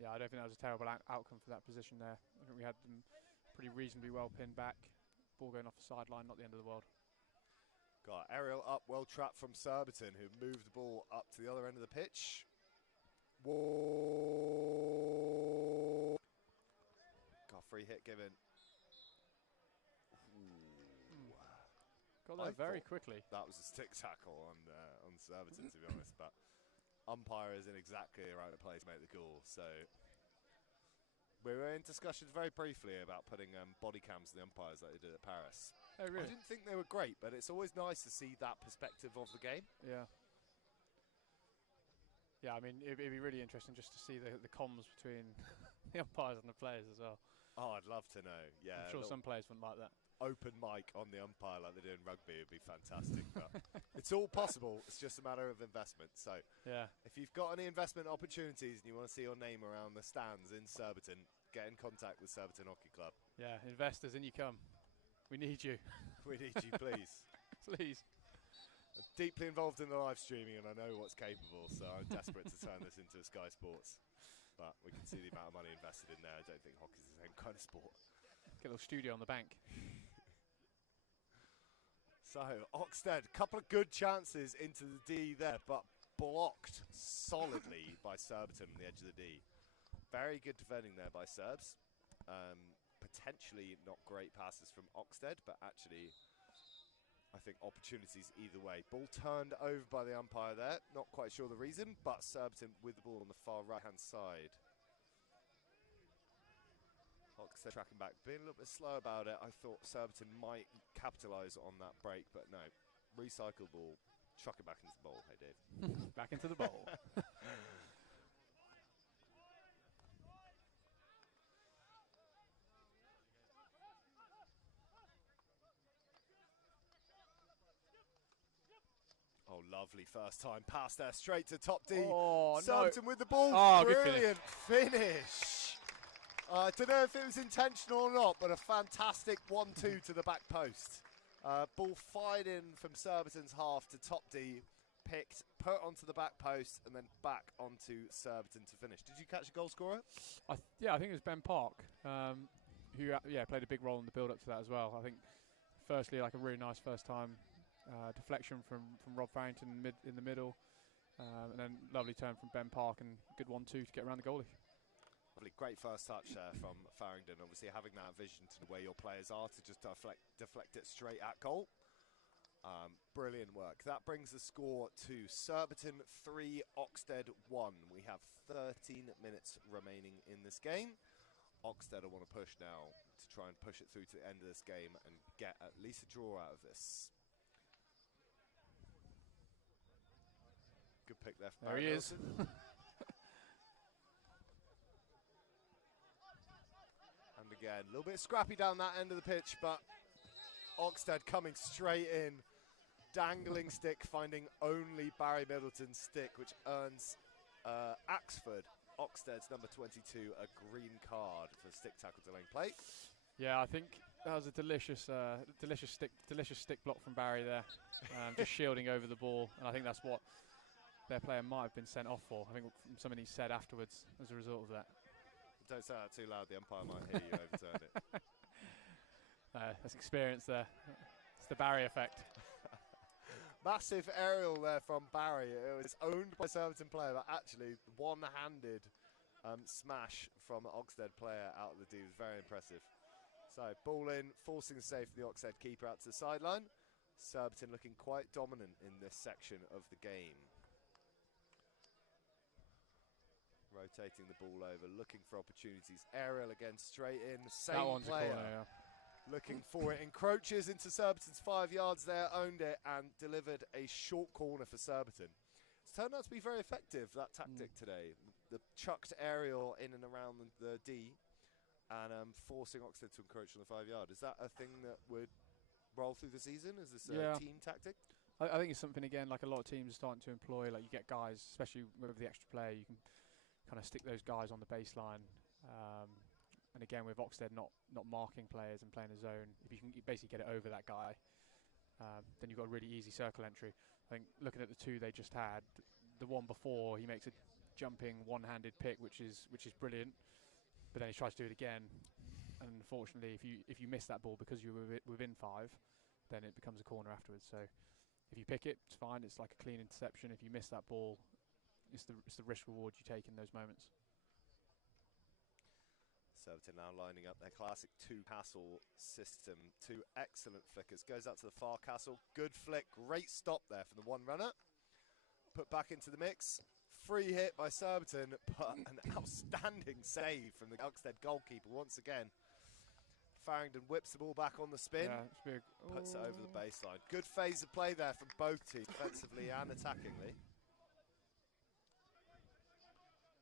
Yeah, I don't think that was a terrible outcome for that position there. I think we had them pretty reasonably well pinned back. Ball going off the sideline, not the end of the world. Got aerial up, well trapped from Surbiton, who moved the ball up to the other end of the pitch. Whoa! Got a free hit given. Got there very quickly. That was a stick tackle on Surbiton, to be honest, but umpire is in exactly the right place to make the call. So we were in discussions very briefly about putting body cams to the umpires like they did at Paris. Oh, really? I didn't think they were great, but it's always nice to see that perspective of the game. Yeah. Yeah, I mean, it'd be really interesting just to see the comms between the umpires and the players as well. Oh, I'd love to know. Yeah, I'm sure some players wouldn't like that. Open mic on the umpire like they do in rugby would be fantastic. But it's all possible. It's just a matter of investment. So yeah, if you've got any investment opportunities and you want to see your name around the stands in Surbiton, get in contact with Surbiton Hockey Club. Yeah, investors, in you come. We need you. We need you, please. Please. I'm deeply involved in the live streaming and I know what's capable, so I'm desperate to turn this into a Sky Sports. But we can see the amount of money invested in there. I don't think hockey's the same kind of sport. Get a little studio on the bank. So, Oxted, couple of good chances into the D there, but blocked solidly by Surbiton on the edge of the D. Very good defending there by Serbs. Potentially not great passes from Oxted, but actually, I think opportunities either way. Ball turned over by the umpire there. Not quite sure the reason, but Surbiton with the ball on the far right-hand side. Oxted tracking back, being a little bit slow about it. I thought Surbiton might capitalise on that break, but no. Recycle ball, chuck it back into the bowl. Hey, Dave. Back into the bowl. Oh, lovely first time pass there, straight to top D. Oh, Surbiton no. with the ball. Oh, brilliant finish. I don't know if it was intentional or not, but a fantastic 1-2 to the back post. Ball fired in from Surbiton's half to top D, picked, put onto the back post, and then back onto Surbiton to finish. Did you catch a goal scorer? Yeah, I think it was Ben Park, who played a big role in the build-up to that as well. I think, firstly, like a really nice first time deflection from Rob Farrington in the middle, and then lovely turn from Ben Park and good 1-2 to get around the goalie. Lovely, great first touch there from Farrington. Obviously having that vision to where your players are to just deflect it straight at goal. Brilliant work. That brings the score to Surbiton 3, Oxted 1. We have 13 minutes remaining in this game. Oxted will want to push now to try and push it through to the end of this game and get at least a draw out of this. Good pick there from There he is. And again, a little bit scrappy down that end of the pitch, but Oxted coming straight in. dangling stick finding only Barry Middleton's stick, which earns Axford, Oxted's number 22, a green card for stick tackle delaying play. Yeah, I think that was a delicious stick block from Barry there, just shielding over the ball, and I think that's what their player might have been sent off for. I think from something he said afterwards as a result of that. Don't say that too loud, the umpire might hear you overturn it. That's experience there. It's the Barry effect. Massive aerial there from Barry. It was owned by a Surbiton player, but actually one-handed smash from an Oxted player out of the D was very impressive. So ball in, forcing the save for the Oxted keeper out to the sideline. Surbiton looking quite dominant in this section of the game. Rotating the ball over, looking for opportunities. Aerial again, straight in. Same that one's player. A corner, yeah. Looking for it, encroaches into Surbiton's 5 yards there, owned it and delivered a short corner for Surbiton. It's turned out to be very effective, that tactic today. The chucked aerial in and around the D and forcing Oxted to encroach on the 5 yard. Is that a thing that would roll through the season? Is this a team tactic? I think it's something, again, like a lot of teams are starting to employ. Like, you get guys, especially with the extra player, you can kind of stick those guys on the baseline. And again, with Oxted not marking players and playing a zone, if you can basically get it over that guy, then you've got a really easy circle entry. I think looking at the two they just had, the one before, he makes a jumping one-handed pick, which is brilliant. But then he tries to do it again, and unfortunately, if you miss that ball because you're within 5, then it becomes a corner afterwards. So if you pick it, it's fine. It's like a clean interception. If you miss that ball, it's the risk reward you take in those moments. Surbiton now lining up their classic two-castle system. Two excellent flickers. Goes out to the far castle. Good flick. Great stop there from the one runner. Put back into the mix. Free hit by Surbiton, but an outstanding save from the Oxted goalkeeper once again. Farrington whips the ball back on the spin. Yeah, it's big. Puts it over the baseline. Good phase of play there from both teams, defensively and attackingly.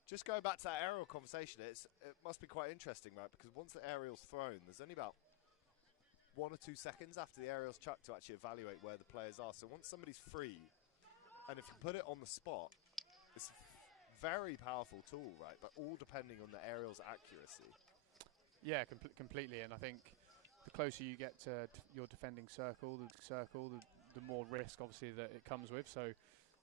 Just going back to that aerial conversation, it must be quite interesting, right? Because once the aerial's thrown, there's only about 1 or 2 seconds after the aerial's chucked to actually evaluate where the players are. So once somebody's free, and if you put it on the spot, it's a very powerful tool, right? But all depending on the aerial's accuracy. Yeah, completely. And I think the closer you get to your defending circle, the more risk, obviously, that it comes with. So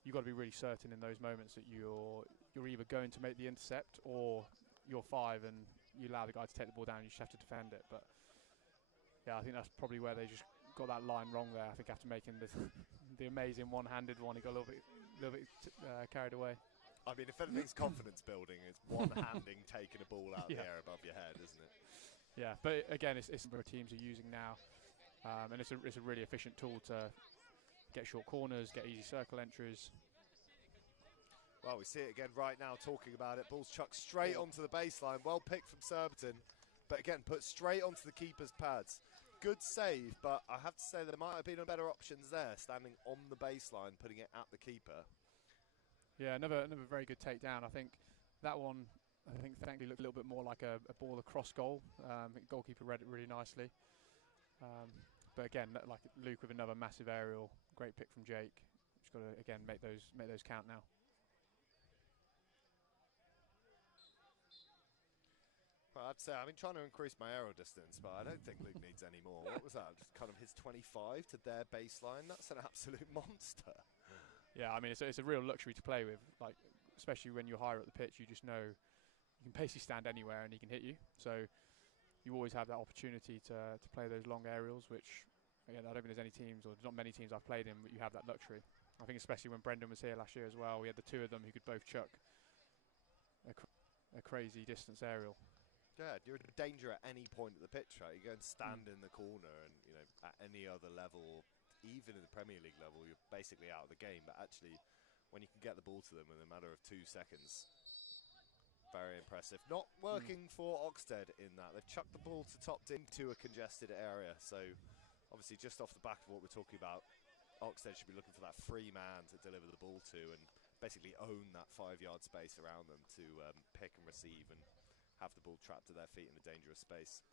you've got to be really certain in those moments that you're either going to make the intercept or you're 5 and you allow the guy to take the ball down. You just have to defend it. But yeah, I think that's probably where they just got that line wrong there. I think after making the amazing one-handed one, he got a little bit carried away. I mean, if anything's confidence building, it's one-handing taking a ball out of the air above your head, isn't it? Yeah, but again, it's what teams are using now, and it's a really efficient tool to get short corners, get easy circle entries. Well, we see it again right now, talking about it. Ball's chucked straight onto the baseline. Well picked from Surbiton, but again, put straight onto the keeper's pads. Good save, but I have to say there might have been better options there, standing on the baseline, putting it at the keeper. Yeah, another very good takedown. I think that one, thankfully looked a little bit more like a ball across goal. I think the goalkeeper read it really nicely. But again, like Luke with another massive aerial, great pick from Jake. Just got to again make those count now. Well, I'd say I've been trying to increase my aerial distance, but I don't think Luke needs any more. What was that? Just kind of his 25 to their baseline. That's an absolute monster. Yeah, I mean, it's a real luxury to play with. Like, especially when you're higher up the pitch, you just know you can basically stand anywhere and he can hit you. So you always have that opportunity to play those long aerials, which, again, I don't think there's any teams, or not many teams I've played in, but you have that luxury. I think especially when Brendan was here last year as well, we had the two of them who could both chuck a crazy distance aerial. Yeah, you're in danger at any point of the pitch, right? You go and stand in the corner, and you know, at any other level, even in the Premier League level, you're basically out of the game. But actually, when you can get the ball to them in a matter of 2 seconds, very impressive. Not working for Oxted in that. They've chucked the ball to top into a congested area. So, obviously, just off the back of what we're talking about, Oxted should be looking for that free man to deliver the ball to and basically own that 5 yard space around them to pick and receive and have the ball trapped to their feet in a dangerous space.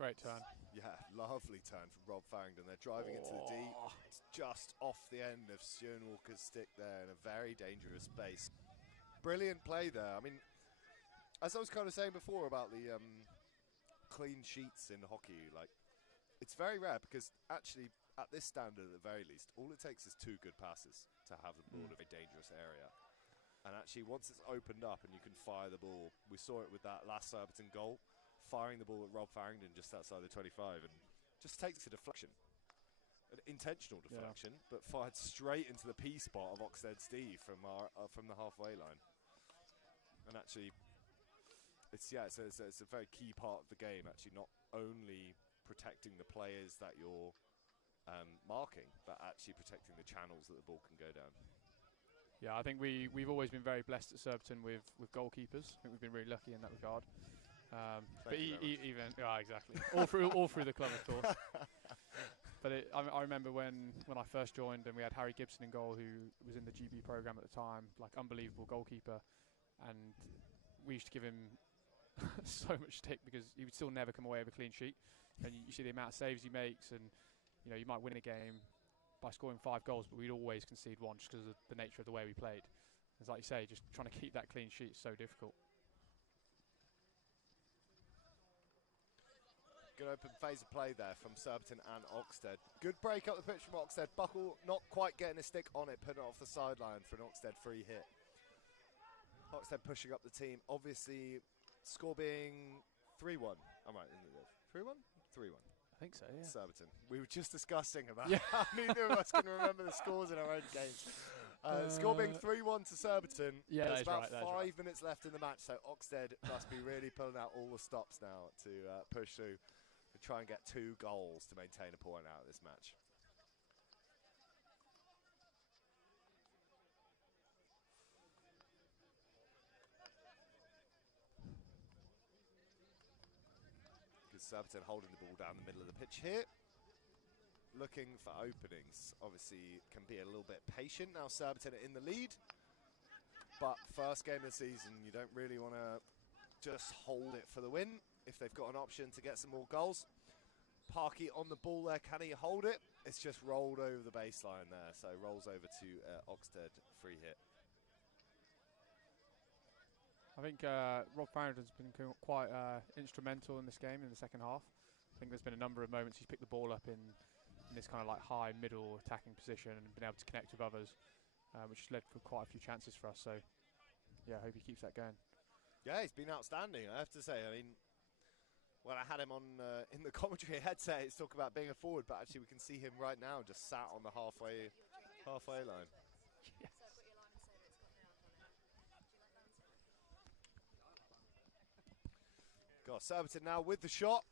Great turn. Yeah, lovely turn from Rob Farrington. They're driving into the D. It's just off the end of Stuart Walker's stick there in a very dangerous space. Brilliant play there. I mean, as I was kind of saying before about the clean sheets in hockey, like, it's very rare because actually at this standard at the very least, all it takes is 2 good passes to have the ball in a very dangerous area. And actually once it's opened up and you can fire the ball, we saw it with that last Surbiton goal, firing the ball at Rob Farrington just outside the 25 and just takes a deflection. An intentional deflection, but fired straight into the P spot of Oxted's D from the halfway line. And actually, it's a very key part of the game. Actually, not only protecting the players that you're marking, but actually protecting the channels that the ball can go down. Yeah, I think we've always been very blessed at Surbiton with goalkeepers. I think we've been really lucky in that regard. But even exactly all through the club, of course. But I remember when I first joined and we had Harry Gibson in goal, who was in the GB program at the time, like unbelievable goalkeeper, and we used to give him so much stick because he would still never come away with a clean sheet. And you see the amount of saves he makes, and you know you might win a game by scoring 5 goals, but we'd always concede 1 just because of the nature of the way we played. It's like you say, just trying to keep that clean sheet is so difficult. Good open phase of play there from Surbiton and Oxted. Good break up the pitch from Oxted. Buckle not quite getting a stick on it, putting it off the sideline for an Oxted free hit. Oxted pushing up the team. Obviously, score being 3-1. I'm right, isn't it? 3-1? 3-1. I think so, yeah. Surbiton. We were just discussing about how neither of us can remember the scores in our own games. Score being 3-1 to Surbiton. Yeah, there's about right, 5 minutes left in the match, so Oxted must be really pulling out all the stops now to push through and try and get 2 goals to maintain a point out of this match. Surbiton holding the ball down the middle of the pitch here, looking for openings. Obviously can be a little bit patient now. Surbiton are in the lead, but first game of the season, you don't really want to just hold it for the win if they've got an option to get some more goals. Parky on the ball there, can he hold it? It's just rolled over the baseline there, so rolls over to Oxted, free hit. I think Rob Farrington's been quite instrumental in this game in the second half. I think there's been a number of moments he's picked the ball up in this kind of like high middle attacking position and been able to connect with others, which has led to quite a few chances for us. So yeah, I hope he keeps that going. Yeah, he's been outstanding, I have to say. I mean, when I had him on in the commentary headset, it's talk about being a forward, but actually we can see him right now just sat on the halfway line. Yeah. Got Surbiton now with the shot.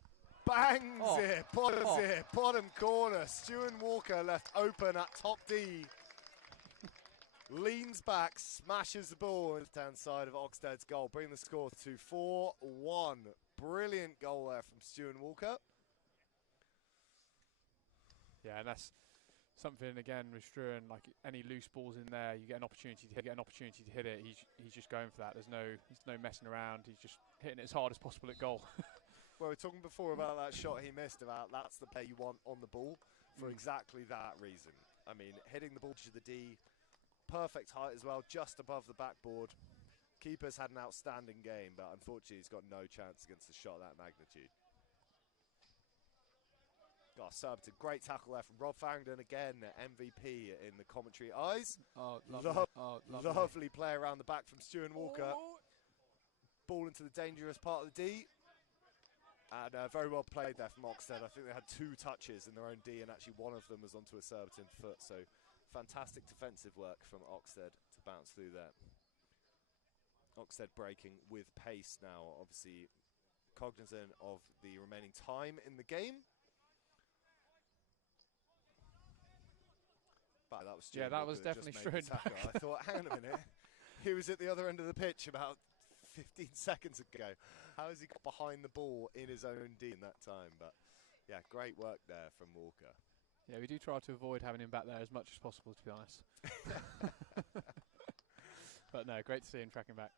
Bangs it, bottom corner. Stuart Walker left open at top D. Leans back, smashes the ball on the left-hand side of Oxted's goal, bringing the score to 4-1. Brilliant goal there from Stuart Walker. Yeah, and that's something again with Struan, like any loose balls in there, you get an opportunity to hit it. He's just going for that. There's no messing around. He's just hitting it as hard as possible at goal. Well, we were talking before about that shot he missed, about that's the play you want on the ball for exactly that reason. I mean, hitting the ball to the D, perfect height as well, just above the backboard. Keeper's had an outstanding game, but unfortunately he's got no chance against a shot of that magnitude. Got Surbiton, great tackle there from Rob Farrington again, MVP in the commentary eyes. Oh, lovely. Lovely play around the back from Stuart Walker. Ball into the dangerous part of the D. And very well played there from Oxted. I think they had 2 touches in their own D, and actually one of them was onto a Surbiton foot. So fantastic defensive work from Oxted to bounce through there. Oxted breaking with pace now, obviously cognizant of the remaining time in the game. But that was Stuart that Walker was definitely Struan. I thought, hang on a minute. He was at the other end of the pitch about 15 seconds ago. How has he got behind the ball in his own D in that time? But yeah, great work there from Walker. Yeah, we do try to avoid having him back there as much as possible, to be honest. But no, great to see him tracking back.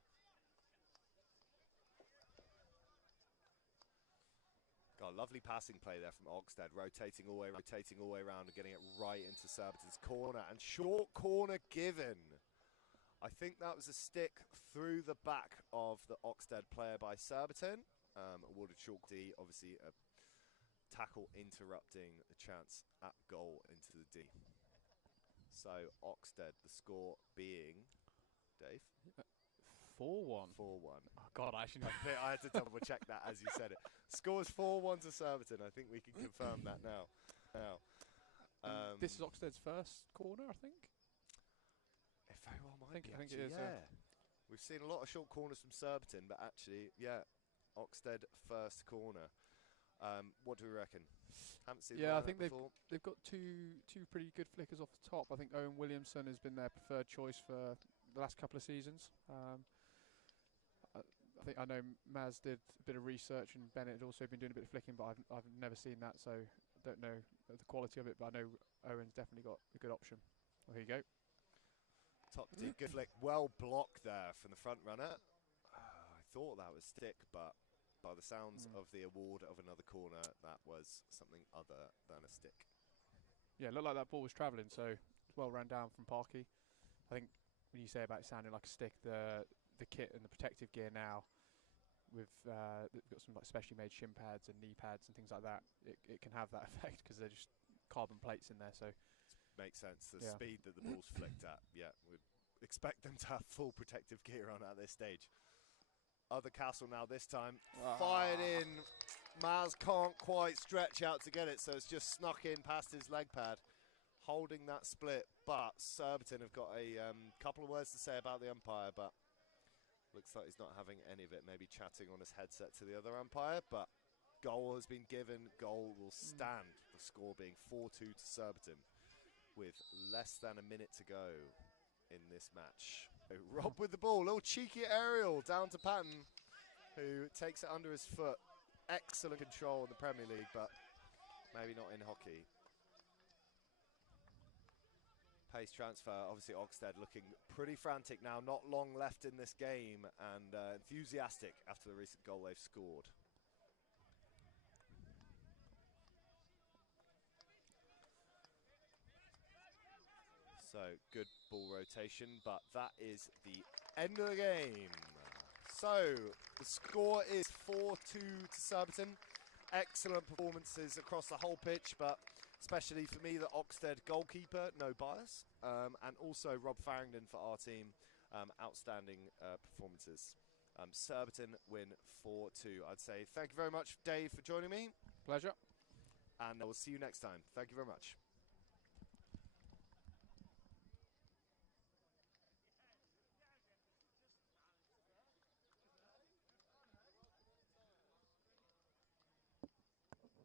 Got a lovely passing play there from Oxted, rotating all the way around and getting it right into Surbiton's corner. And short corner given. I think that was a stick through the back of the Oxted player by Surbiton. Awarded short D, obviously a tackle interrupting the chance at goal into the D. So Oxted, the score being, Dave? 4-1. 4-1. Oh, God, I actually know. I had to double check that as you said it. Score's 4-1 to Surbiton. I think we can confirm that now. This is Oxted's first corner, I think. It very well might be. I think Actually, it is. yeah. We've seen a lot of short corners from Surbiton, but actually, yeah, Oxted first corner. What do we reckon? Haven't seen. Yeah, I think before. they've got two pretty good flickers off the top. I think Owen Williamson has been their preferred choice for the last couple of seasons. I know Maz did a bit of research, and Bennett had also been doing a bit of flicking, but I've never seen that, so I don't know the quality of it. But I know Owen's definitely got a good option. Well, here you go. Top D, good flick, well blocked there from the front runner. I thought that was stick, but by the sounds of the award of another corner, that was something other than a stick. Yeah, it looked like that ball was travelling, so it's well ran down from Parky. I think when you say about it sounding like a stick, the kit and the protective gear now, with they've got some like specially made shin pads and knee pads and things like that, it can have that effect because they're just carbon plates in there. So makes sense. The speed that the ball's flicked at, yeah, we'd expect them to have full protective gear on at this stage. Other Castle now this time, fired in. Maz can't quite stretch out to get it, so it's just snuck in past his leg pad, holding that split. But Surbiton have got a couple of words to say about the umpire, but looks like he's not having any of it, maybe chatting on his headset to the other umpire, but goal has been given, goal will stand, the score being 4-2 to Surbiton with less than a minute to go in this match. Rob with the ball, little cheeky aerial down to Patton, who takes it under his foot. Excellent control in the Premier League, but maybe not in hockey. Pace transfer, obviously Oxted looking pretty frantic now, not long left in this game, and enthusiastic after the recent goal they've scored. So, good ball rotation, but that is the end of the game. So, the score is 4-2 to Surbiton. Excellent performances across the whole pitch, but especially for me, the Oxted goalkeeper, no bias, and also Rob Farrington for our team, outstanding performances. Surbiton win 4-2. I'd say thank you very much, Dave, for joining me. Pleasure. And we'll see you next time. Thank you very much.